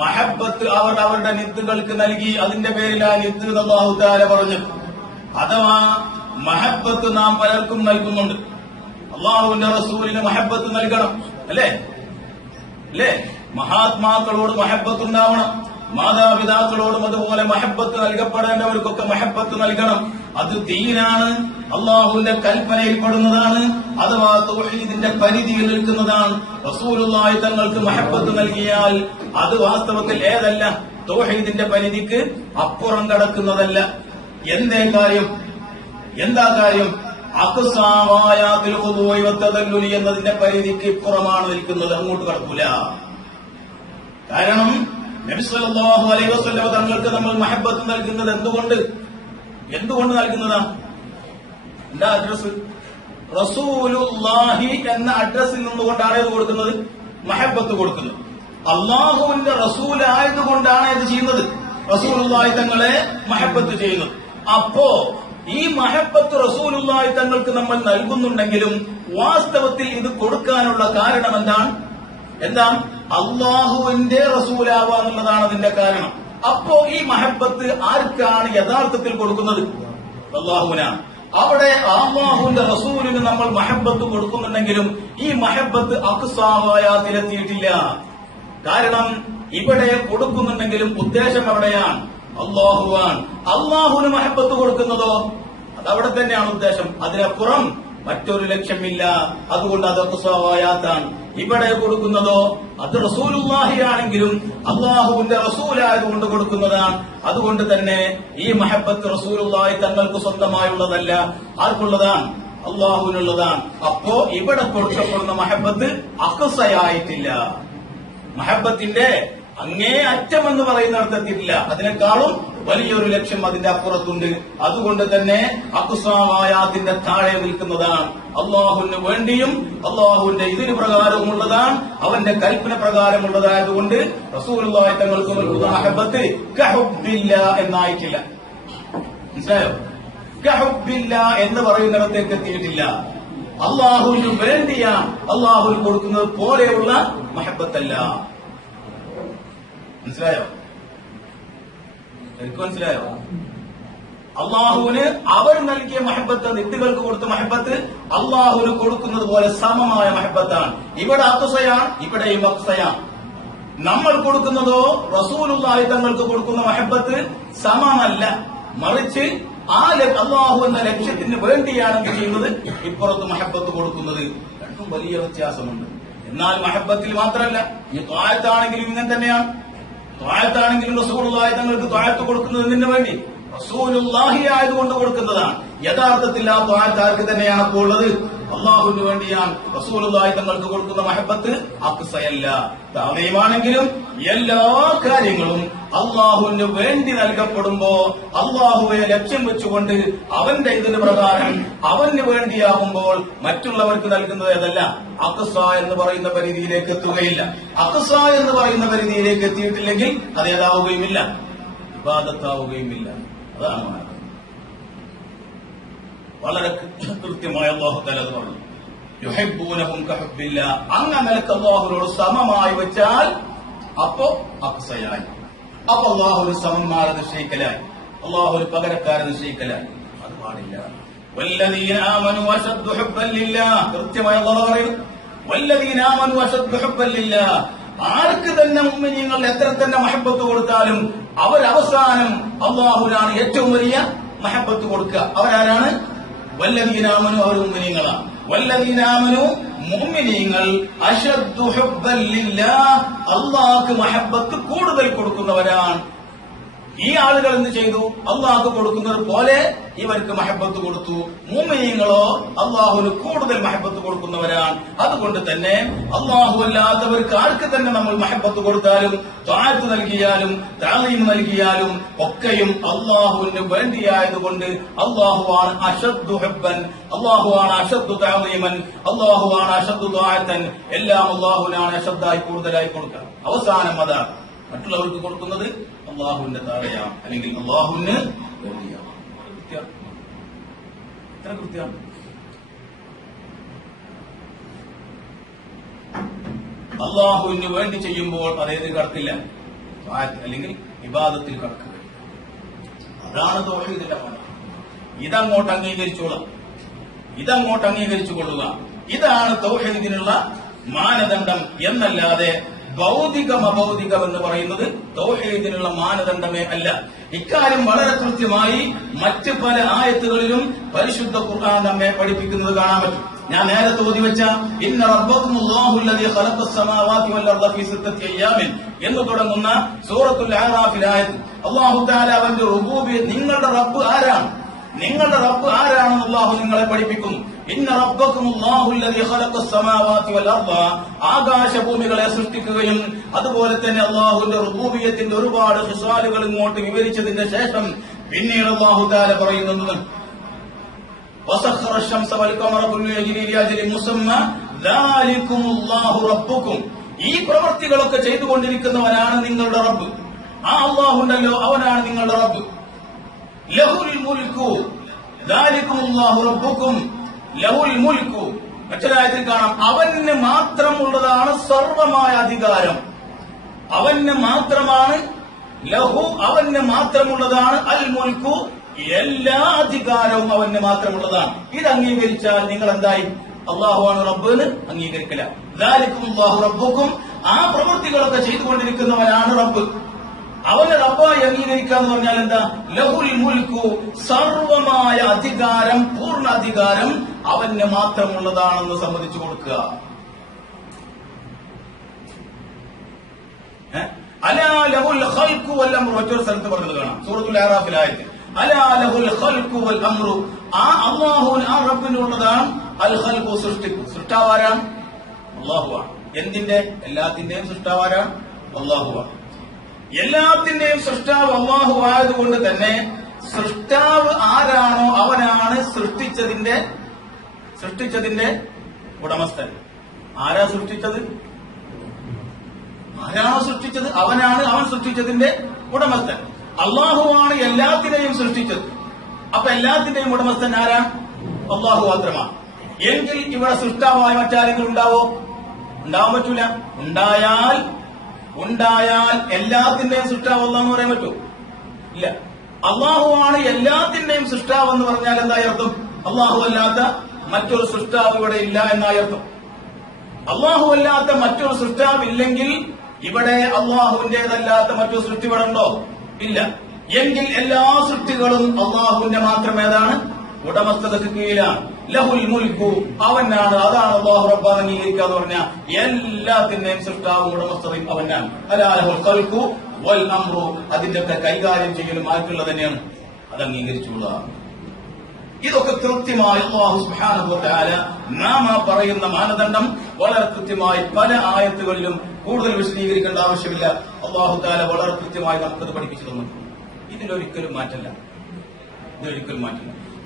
മഹബ്ബത്ത് അവർ അവരുടെ നിത്തുകൾക്ക് നൽകി. അതിന്റെ പേരിൽ ആ നിത്ത് അല്ലാഹു തആല പറഞ്ഞു. അഥവാ മഹബ്ബത്ത് നാം പലർക്കും നൽകുന്നുണ്ട്. അള്ളാഹുവിന്റെ റസൂലിന് മഹബ്ബത്ത് നൽകണം, അല്ലേ? മഹാത്മാക്കളോട് മഹബ്ബത്ത് ഉണ്ടാവണം. മാതാപിതാക്കളോടും അതുപോലെ മഹബ്ബത്ത് നൽകപ്പെടേണ്ടവർക്കൊക്കെ മഹബ്ബത്ത് നൽകണം. അത് ദീനാണ്, അള്ളാഹുവിന്റെ കൽപ്പനയിൽപ്പെടുന്നതാണ്, അഥവാ തൗഹീദിന്റെ പരിധിയിൽ നിൽക്കുന്നതാണ്. റസൂലുള്ളാഹി തങ്ങൾക്ക് മഹബത്ത് നൽകിയാൽ അത് വാസ്തവത്തിൽ ഏതല്ല, തൗഹീദിന്റെ പരിധിക്ക് അപ്പുറം കടക്കുന്നതല്ല. എന്താ കാര്യം? അഖ്സാവായാത്തിൽ ഖുദൂഇ വതദല്ലുലി എന്നതിന്റെ പരിധിക്ക് ഇപ്പുറമാണ് നിൽക്കുന്നത്, അങ്ങോട്ട് കടക്കൂല. കാരണം നബി സല്ലല്ലാഹു അലൈഹി വസല്ലം തങ്ങൾക്ക് നമ്മൾ മഹബത്ത് നൽകുന്നത് എന്തുകൊണ്ട് നൽകുന്നതാ? എന്താ അഡ്രസ്? റസൂലുള്ളാഹി എന്ന അഡ്രസ്സിൽ നിന്നുകൊണ്ടാണ് ഇത് കൊടുക്കുന്നത്, മഹബത്ത് കൊടുക്കുന്നത്. അള്ളാഹുവിന്റെ റസൂലായതുകൊണ്ടാണ് ഇത് ചെയ്യുന്നത്, റസൂലുള്ളാഹി തങ്ങളെ മഹബത്ത് ചെയ്യുന്നത്. അപ്പോ ഈ മഹബത്ത് റസൂലുള്ളാഹി തങ്ങൾക്ക് നമ്മൾ നൽകുന്നുണ്ടെങ്കിലും വാസ്തവത്തിൽ ഇത് കൊടുക്കാനുള്ള കാരണം എന്താ? അള്ളാഹുവിന്റെ റസൂലാവുക എന്നുള്ളതാണ് അതിന്റെ കാരണം. അപ്പോ ഈ മഹബത്ത് ആർക്കാണ് യഥാർത്ഥത്തിൽ കൊടുക്കുന്നത്? അള്ളാഹുവിനാണ്. അവിടെ അള്ളാഹുവിന്റെ റസൂലിന് നമ്മൾ മഹബത്ത് കൊടുക്കുന്നുണ്ടെങ്കിലും ഈ മഹബത്ത് അഖ്സാവായാത്തിലെത്തിയിട്ടില്ല. കാരണം ഇവിടെ കൊടുക്കുന്നുണ്ടെങ്കിലും ഉദ്ദേശം എവിടെയാണ്? അള്ളാഹുവാണ്. അള്ളാഹുവിന് മഹബത്ത് കൊടുക്കുന്നതോ അതവിടെ തന്നെയാണ് ഉദ്ദേശം, അതിനപ്പുറം മറ്റൊരു ലക്ഷ്യമില്ല. അതുകൊണ്ട് അത് അഖ്സാവായാത്താണ്. ഇവിടെ കൊടുക്കുന്നതോ അത് റസൂലുള്ളാഹി ആണെങ്കിലും അള്ളാഹുവിന്റെ റസൂലായതുകൊണ്ട് കൊടുക്കുന്നതാണ്. അതുകൊണ്ട് തന്നെ ഈ മഹബത്ത് റസൂലുള്ളാഹി തങ്ങൾക്ക് സ്വന്തമായുള്ളതല്ല, ആർക്കുള്ളതാണ്? അള്ളാഹുവിനുള്ളതാണ്. അപ്പോ ഇവിടെ കൊടുക്കപ്പെടുന്ന മഹബത്ത് അഖ്സയായിട്ടില്ല. മഹബത്തിന്റെ അങ്ങേ അറ്റമെന്ന് പറയുന്നിടത്തെത്തിയിട്ടില്ല. അതിനേക്കാളും വലിയൊരു ലക്ഷ്യം അതിന്റെ അപ്പുറത്തുണ്ട്. അതുകൊണ്ട് തന്നെ അഖ്സാവായാത്തിന്റെ താഴെ നിൽക്കുന്നതാണ്. അള്ളാഹുവിന് വേണ്ടിയും അള്ളാഹുവിന്റെ ഇതിന് പ്രകാരമുള്ളതാണ്, അവന്റെ കൽപ്പന പ്രകാരമുള്ളതായതുകൊണ്ട് റസൂലുള്ളാഹി തങ്ങൾക്ക് നൽകുന്ന മഹബത്ത് കഹുബ്ബില്ല എന്നായിട്ടില്ല. മനസ്സിലായോ? കഹുബ്ബില്ല എന്ന് പറയുന്നിടത്തേക്ക് എത്തിയിട്ടില്ല. അള്ളാഹുവിന് വേണ്ടിയാണ് അള്ളാഹുവിന് കൊടുക്കുന്നത് പോലെയുള്ള മഹബത്തല്ല. മനസ്സിലായോ? എനിക്ക് മനസ്സിലായോ? അള്ളാഹുവിന് അവർ നൽകിയ മഹബത്ത്, നിത്യകൾക്ക് കൊടുത്ത മഹബത്ത് അള്ളാഹുവിന് കൊടുക്കുന്നത് പോലെ സമമായ മഹബത്താണ്. ഇവിടെ അഖ്സയാണ്, ഇവിടെയും അഖ്സയാണ്. നമ്മൾ കൊടുക്കുന്നതോ റസൂലുള്ളാഹി തങ്ങൾക്ക് കൊടുക്കുന്ന മഹബത്ത് സമമല്ല, മറിച്ച് അള്ളാഹു എന്ന ലക്ഷ്യത്തിന് വേണ്ടിയാണ് ചെയ്യുന്നത്. ഇപ്പുറത്ത് മഹബത്ത് കൊടുക്കുന്നത് രണ്ടും വലിയ വ്യത്യാസമുണ്ട്. എന്നാൽ മഹബത്തിൽ മാത്രമല്ല, ഈ ത്വാഅത്താണെങ്കിലും ഇങ്ങനെ തന്നെയാണ്. ത്വാഅത്താണെങ്കിലും റസൂലുള്ളാഹി തങ്ങൾക്ക് ത്വാഅത്ത് കൊടുക്കുന്നത് എന്തിനു വേണ്ടി? റസൂലുള്ളാഹി ആയതുകൊണ്ട് കൊടുക്കുന്നതാണ്. യഥാർത്ഥത്തിൽ ആ ത്വാഅത്ത് ആർക്ക് തന്നെയാണ് അപ്പോൾ ഉള്ളത്? അള്ളാഹുവിന് വേണ്ടിയാണ്. റസൂലുള്ളാഹി തങ്ങൾക്ക് കൊടുക്കുന്ന മഹബത്ത് അഖ്സയല്ല, തഅദീമാണെങ്കിലും എല്ലാ കാര്യങ്ങളും അള്ളാഹുവിന് വേണ്ടി നൽകപ്പെടുമ്പോ അള്ളാഹുവെ ലക്ഷ്യം വെച്ചുകൊണ്ട് അവന്റെ ഇതിന് പ്രകാരം അവന് വേണ്ടിയാകുമ്പോൾ മറ്റുള്ളവർക്ക് നൽകുന്നത് ഏതല്ല, അഖ്സ എന്ന് പറയുന്ന പരിധിയിലേക്ക് എത്തുകയില്ല. അഖ്സ എന്ന് പറയുന്ന പരിധിയിലേക്ക് എത്തിയിട്ടില്ലെങ്കിൽ അത് ഏതാവുകയുമില്ല, ഇബാദത്താവുകയുമില്ല. അതാണ് വളരെ കൃത്യമായ അല്ലാഹു തആല പറഞ്ഞു, യുഹിബ്ബൂനഹും കഹുബ്ബില്ലാ. അങ്ങനെ അല്ലാഹുവിനോട് സമമായി വെച്ചാൽ അപ്പോ അഖ്സയായി. അപ്പൊ അള്ളാഹുവിന് സമന്മാരെ നിശ്ചയിക്കലായി, അള്ളാഹുവിന് പകരക്കാരെ നിശ്ചയിക്കലായി. അത് പാടില്ല. വല്ലദീന ആമനു അശദ്ദു ഹുബ്ബൻ ലില്ലാഹ്. കൃത്യമായി അല്ലാഹു പറയുന്നു, വല്ലദീന ആമനു അശദ്ദു ഹുബ്ബൻ ലില്ലാഹ്. ആർക്ക് തന്നെ മുഅ്മിനീങ്ങൾ എത്ര തന്നെ മഹബത്ത് കൊടുത്താലും അവരവസാനം അള്ളാഹുവിനാണ് ഏറ്റവും വലിയ മഹബത്ത് കൊടുക്കുക. അവരാരാണ്? വല്ലദീനാമനു, അവർ മുഅ്മിനീങ്ങളാണ്. വല്ലദീനാമനു, മുഅ്മിനീങ്ങൾ അശദ്ദു ഹുബ്ബൻ ലില്ലാഹ്, അല്ലാഹുവിന് മഹബത്ത് കൂടുതൽ കൊടുക്കുന്നവരാണ്. ഈ ആളുകൾ എന്ത് ചെയ്തു? അള്ളാഹു കൊടുക്കുന്നത് പോലെ ഇവർക്ക് മഹബത്ത് കൊടുത്തു. മുഅ്മിനീങ്ങളോ അള്ളാഹുവിന് കൂടുതൽ മഹബത്ത് കൊടുക്കുന്നവരാണ്. അതുകൊണ്ട് തന്നെ അള്ളാഹു അല്ലാത്തവർക്ക് ആർക്ക് തന്നെ നമ്മൾ മഹബത്ത് കൊടുത്താലും ത്വാഅത്ത് നൽകിയാലും തഅദീം നൽകിയാലും ഒക്കെയും അള്ളാഹുവിന് വേണ്ടിയായതുകൊണ്ട് അള്ളാഹുവാണ് അശദ്ദു ഹുബ്ബൻ, അള്ളാഹുവാണ് അശദ്ദു തഅദീമൻ, അള്ളാഹുവാണ് അശദ്ദു ത്വാഅത്തൻ. എല്ലാം അള്ളാഹുവിനാണ് അശദ്ദായി കൂടുതലായി കൊടുക്കുക. അവസാനം അതാണ്. മറ്റുള്ളവർക്ക് കൊടുക്കുന്നത് അള്ളാഹുവിന്റെ താഴെയാണ്, അല്ലെങ്കിൽ അള്ളാഹുവിന് വേണ്ടിയാണ്. എത്ര കൃത്യമാണ്? അള്ളാഹുവിന് വേണ്ടി ചെയ്യുമ്പോൾ അതേത് കടക്കില്ല, അല്ലെങ്കിൽ ഇബാദത്തിൽ കടക്കുക. അതാണ് തൗഹീദിന്റെ പണി. ഇതങ്ങോട്ട് അംഗീകരിച്ചോളാം, ഇതങ്ങോട്ട് അംഗീകരിച്ചു കൊള്ളുക. ഇതാണ് തൗഹീദിനുള്ള മാനദണ്ഡം എന്നല്ലാതെ ഭൗതികം അഭൗതികം എന്ന് പറയുന്നത് തൗഹീദിനുള്ള മാനദണ്ഡമേ അല്ല. ഇക്കാര്യം വളരെ കൃത്യമായി മറ്റ് പല ആയത്തുകളിലും പരിശുദ്ധ ഖുർആൻ നമ്മെ പഠിപ്പിക്കുന്നത് കാണാൻ പറ്റും. ഞാൻ നേരത്തെ ഓതി വെച്ച ഇന്ന റബ്ബക്കുമുല്ലാഹു അല്ലദീ ഖലഖസ് സമാവാതി വൽ അർദ ഫീ സിത്തത്തി അയ്യാമിൻ എന്ന് തുടങ്ങുന്ന സൂറത്തുൽ അഅറാഫിൽ ആയത്ത് അല്ലാഹു തആല അവന്റെ റുബൂബിയ്യത്ത്, നിങ്ങളുടെ റബ്ബ് ആരാണ്, നിങ്ങളുടെ റബ്ബ് ആരാണെന്ന് അല്ലാഹു നിങ്ങളെ പഠിപ്പിക്കുന്നു. ഇന്ന റബ്ബക്കുമുല്ലാഹു അല്ലദീ ഖലഖസ് സമാവാതി വൽ അർദ, ആകാശഭൂമികളെ സൃഷ്ടിക്കുകയും അതുപോലെ തന്നെ അല്ലാഹുവിന്റെ റുബൂബിയ്യത്തിന്റെ ഒരുപാട് ഖിസാലുകൾ ഇങ്ങോട്ട് വിവരിച്ചതിന്റെ ശേഷം പിന്നീട് അല്ലാഹു തആല പറയുന്നത് വസഖറ അശംസ വൽ ഖമറ കുല്ലു യജ്രി ലിഅജലിൻ മുസമ്മ ദാലികുമുല്ലാഹു റബ്ബുക്കും. ഈ പ്രവൃത്തികളൊക്കെ ചെയ്തുകൊണ്ടിരിക്കുന്നവനാണ് നിങ്ങളുടെ റബ്ബ്. ആ അല്ലാഹുണ്ടല്ലോ, അവനാണ് നിങ്ങളുടെ റബ്ബ്. ലഹുൽ മുൽക്കു ദാലികുമുല്ലാഹു റബ്ബുക്കും ലഹുൽ മുൽക്കു. മറ്റൊരായത്തിൽ കാണാം, അവന് മാത്രമുള്ളതാണ് സർവമായ അധികാരം. അവന് മാത്രമാണ് ലഹു, അവന് മാത്രമുള്ളതാണ് അൽ മുൽക്കു, എല്ലാ അധികാരവും അവന് മാത്രമുള്ളതാണ്. ഇത് അംഗീകരിച്ചാൽ നിങ്ങൾ എന്തായി? അള്ളാഹുവാണ് റബ്ബ് എന്ന് അംഗീകരിക്കില്ല. ദാലികുമുല്ലാഹു റബ്ബുക്കും, ആ പ്രവൃത്തികളൊക്കെ ചെയ്തുകൊണ്ടിരിക്കുന്നവനാണ് റബ്ബ്. അവന് റബ്ബായി അംഗീകരിക്കുക എന്ന് പറഞ്ഞാൽ എന്താ? ലഹുൽ മുൽക്കു, സർവമായ അധികാരം, പൂർണ്ണ അധികാരം അവന് മാത്രമുള്ളതാണെന്ന് സമ്മതിച്ചു കൊടുക്കുക. അലാ ലഹുൽ ഖൽഖു വൽ അംറു, മറ്റൊരു സ്ഥലത്ത് പറഞ്ഞത് കാണാം സൂറത്തുൽ അഅറാഫിൽ ആയത്തിൽ അലാ ലഹുൽ ഖൽഖു വൽ അംറു, ആ അല്ലാഹുവിന്, ആ റബ്ബിനുള്ളതാണ് അൽ ഖൽഖു, സൃഷ്ടിപ്പ്. സൃഷ്ടാവാരാണ്? അല്ലാഹുവാണ്. എന്തിന്റെ? എല്ലാത്തിന്റെയും സൃഷ്ടാവാരാണ്? അല്ലാഹുവാണ്. എല്ലാത്തിന്റെയും സൃഷ്ടാവ് അല്ലാഹു ആയതുകൊണ്ട് തന്നെ സൃഷ്ടാവ് ആരാണോ അവനാണ് സൃഷ്ടിച്ചതിന്റെ ഉടമസ്ഥൻ. ആരാ സൃഷ്ടിച്ചത്? ആരാണോ സൃഷ്ടിച്ചത് അവനാണ്, അവൻ സൃഷ്ടിച്ചതിന്റെ ഉടമസ്ഥൻ. അള്ളാഹുവാണ് എല്ലാത്തിനെയും സൃഷ്ടിച്ചത്. അപ്പൊ എല്ലാത്തിന്റെയും ഉടമസ്ഥൻ ആരാ? അള്ളാഹു മാത്രമാണ്. എങ്കിൽ ഇവിടെ സൃഷ്ടാവായ മറ്റാരെങ്കിലും ഉണ്ടാവോ? ഉണ്ടാവാൻ പറ്റൂല. ഉണ്ടായാൽ എല്ലാത്തിന്റെയും സൃഷ്ടാവ് അല്ലാഹു എന്ന് പറയാൻ പറ്റുമോ? ഇല്ല. അള്ളാഹുവാണ് എല്ലാത്തിന്റെയും സൃഷ്ടാവ് എന്ന് പറഞ്ഞാൽ എന്തായി അർത്ഥം? അള്ളാഹു അല്ലാത്ത മറ്റൊരു സൃഷ്ടാവ് ഇവിടെ ഇല്ല എന്നായി അർത്ഥം. അള്ളാഹു അല്ലാത്ത മറ്റൊരു സൃഷ്ടാവ് ഇല്ലെങ്കിൽ ഇവിടെ അള്ളാഹുവിന്റേതല്ലാത്ത മറ്റൊരു സൃഷ്ടി ഇവിടെ ഉണ്ടോ? ഇല്ല. എങ്കിൽ എല്ലാ സൃഷ്ടികളും അള്ളാഹുവിന്റെ മാത്രമേതാണ് ഉടമസ്ഥതയ്ക്ക് കീഴിലാണ്. ലഹുൽ മുൽക്കു, അവനാണ്, അതാണ് അല്ലാഹു റബ്ബാൻ അംഗീകരിക്കുക എന്ന് പറഞ്ഞാൽ എല്ലാത്തിന്റെയും സൃഷ്ടാവും ഉടമസ്ഥതയും അവനാണ്. അലാ ലഹുൽ ഖൽഖു വൽ അംറു, അതിന്റെയൊക്കെ കൈകാര്യം ചെയ്യലും ആർക്കുള്ളത് തന്നെയാണ്, അത് അംഗീകരിച്ചുള്ള. ഇതൊക്കെ കൃത്യമായി അല്ലാഹു സുബ്ഹാനഹു വ തആല നാം പറയുന്ന മാനദണ്ഡം വളരെ കൃത്യമായി പല ആയത്തുകളിലും കൂടുതൽ വിശദീകരിക്കേണ്ട ആവശ്യമില്ല. അല്ലാഹു തആല വളരെ കൃത്യമായി നമുക്കത് പഠിപ്പിച്ചു തന്നു. ഇതിലൊരിക്കലും മാറ്റമില്ല.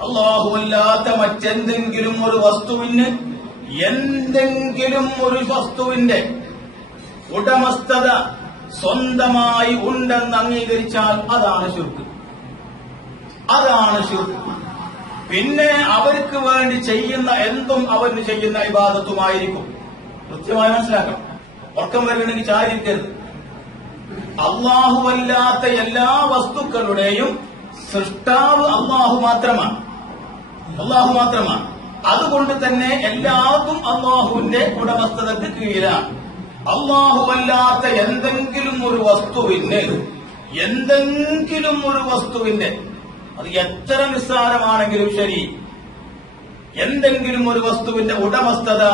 അല്ലാഹു അല്ലാത്ത മറ്റെന്തെങ്കിലും ഒരു വസ്തുവിന്, എന്തെങ്കിലും ഒരു വസ്തുവിന്റെ ഉടമസ്ഥത സ്വന്തമായി ഉണ്ടെന്ന് അംഗീകരിച്ചാൽ അതാണ് ശിർക്ക്. പിന്നെ അവർക്ക് വേണ്ടി ചെയ്യുന്ന എന്തും അവന് ചെയ്യുന്ന ഇബാദത്തുമായിരിക്കും. കൃത്യമായി മനസ്സിലാക്കണം. ഉറക്കം വരുന്നുണ്ടെങ്കിൽ ചാരിക്കരുത്. അല്ലാഹുവല്ലാത്ത എല്ലാ വസ്തുക്കളുടെയും സൃഷ്ടാവ് അല്ലാഹു മാത്രമാണ്. അതുകൊണ്ട് തന്നെ എല്ലാതും അല്ലാഹുവിന്റെ ഉടമസ്ഥതയ്ക്ക് കീഴിലാണ്. അല്ലാഹുവല്ലാത്ത എന്തെങ്കിലും ഒരു വസ്തുവിന്റെ അത് എത്ര നിസ്സാരമാണെങ്കിലും ശരി, എന്തെങ്കിലും ഒരു വസ്തുവിന്റെ ഉടമസ്ഥത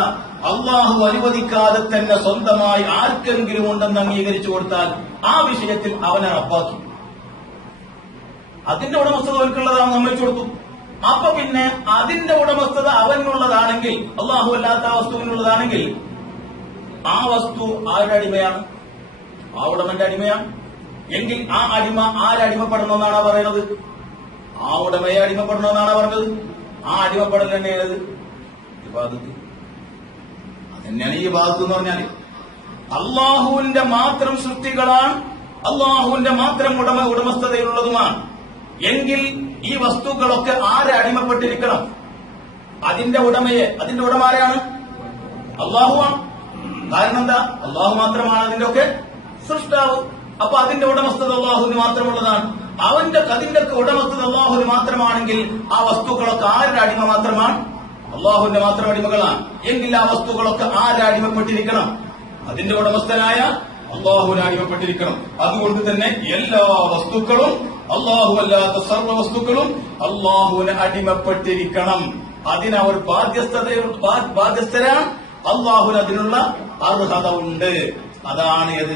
അള്ളാഹു അനുവദിക്കാതെ തന്നെ സ്വന്തമായി ആർക്കെങ്കിലും ഉണ്ടെന്ന് അംഗീകരിച്ചു കൊടുത്താൽ ആ വിഷയത്തിൽ അവനെ റബ്ബാക്കി. അതിന്റെ ഉടമസ്ഥത അവൻക്കുള്ളതാണെന്ന് സമ്മതിച്ചു കൊടുത്തു. അപ്പൊ പിന്നെ അതിന്റെ ഉടമസ്ഥത അവനുള്ളതാണെങ്കിൽ, അള്ളാഹു അല്ലാത്ത ആ വസ്തുവിനുള്ളതാണെങ്കിൽ ആ വസ്തു ആരുടെ അടിമയാണ്? ആ ഉടമന്റെ അടിമയാണ്. എങ്കിൽ ആ അടിമ ആരടിമപ്പെടണമെന്നാണ് പറയുന്നത്? ആ ഉടമയെ അടിമപ്പെടണമെന്നാണ് പറഞ്ഞത്. ആ അടിമപ്പെടൽ തന്നെയാണ് ഇബാദത്ത്. അതന്നെയാണ് ഈ ഇബാദത്ത് എന്ന് പറഞ്ഞാല്. അള്ളാഹുവിന്റെ മാത്രം സൃഷ്ടികളാണ്, അള്ളാഹുവിന്റെ മാത്രം ഉടമസ്ഥതയുള്ളതുമാണ്. എങ്കിൽ ഈ വസ്തുക്കളൊക്കെ ആരെ അടിമപ്പെട്ടിരിക്കണം? അതിന്റെ ഉടമ ആരാണ്? അള്ളാഹുവാണ്. കാരണം എന്താ? അള്ളാഹു മാത്രമാണ് അതിന്റെ ഒക്കെ സൃഷ്ടാവ്. അപ്പൊ അതിന്റെ ഉടമസ്ഥത അള്ളാഹുവിന് മാത്രമുള്ളതാണ്. അതിന്റെ ഉടമസ്ഥത അള്ളാഹുവിന് മാത്രമാണെങ്കിൽ ആ വസ്തുക്കളൊക്കെ ആരുടെ അടിമ മാത്രമാണ്? അള്ളാഹുവിന്റെ മാത്രം അടിമകളാണ്. എങ്കിൽ ആ വസ്തുക്കളൊക്കെ ആരെ അടിമപ്പെട്ടിരിക്കണം? അതിന്റെ ഉടമസ്ഥനായ അള്ളാഹുവിന് അടിമപ്പെട്ടിരിക്കണം. അതുകൊണ്ട് തന്നെ എല്ലാ വസ്തുക്കളും അള്ളാഹു അല്ലാത്ത സർവ്വ വസ്തുക്കളും അള്ളാഹുവിന് അടിമപ്പെട്ടിരിക്കണം. അതിനവർ ബാധ്യസ്ഥരാണ്. അള്ളാഹുവിന് അതിനുള്ള അർഹത ഉണ്ട്. അതാണ് ഏത്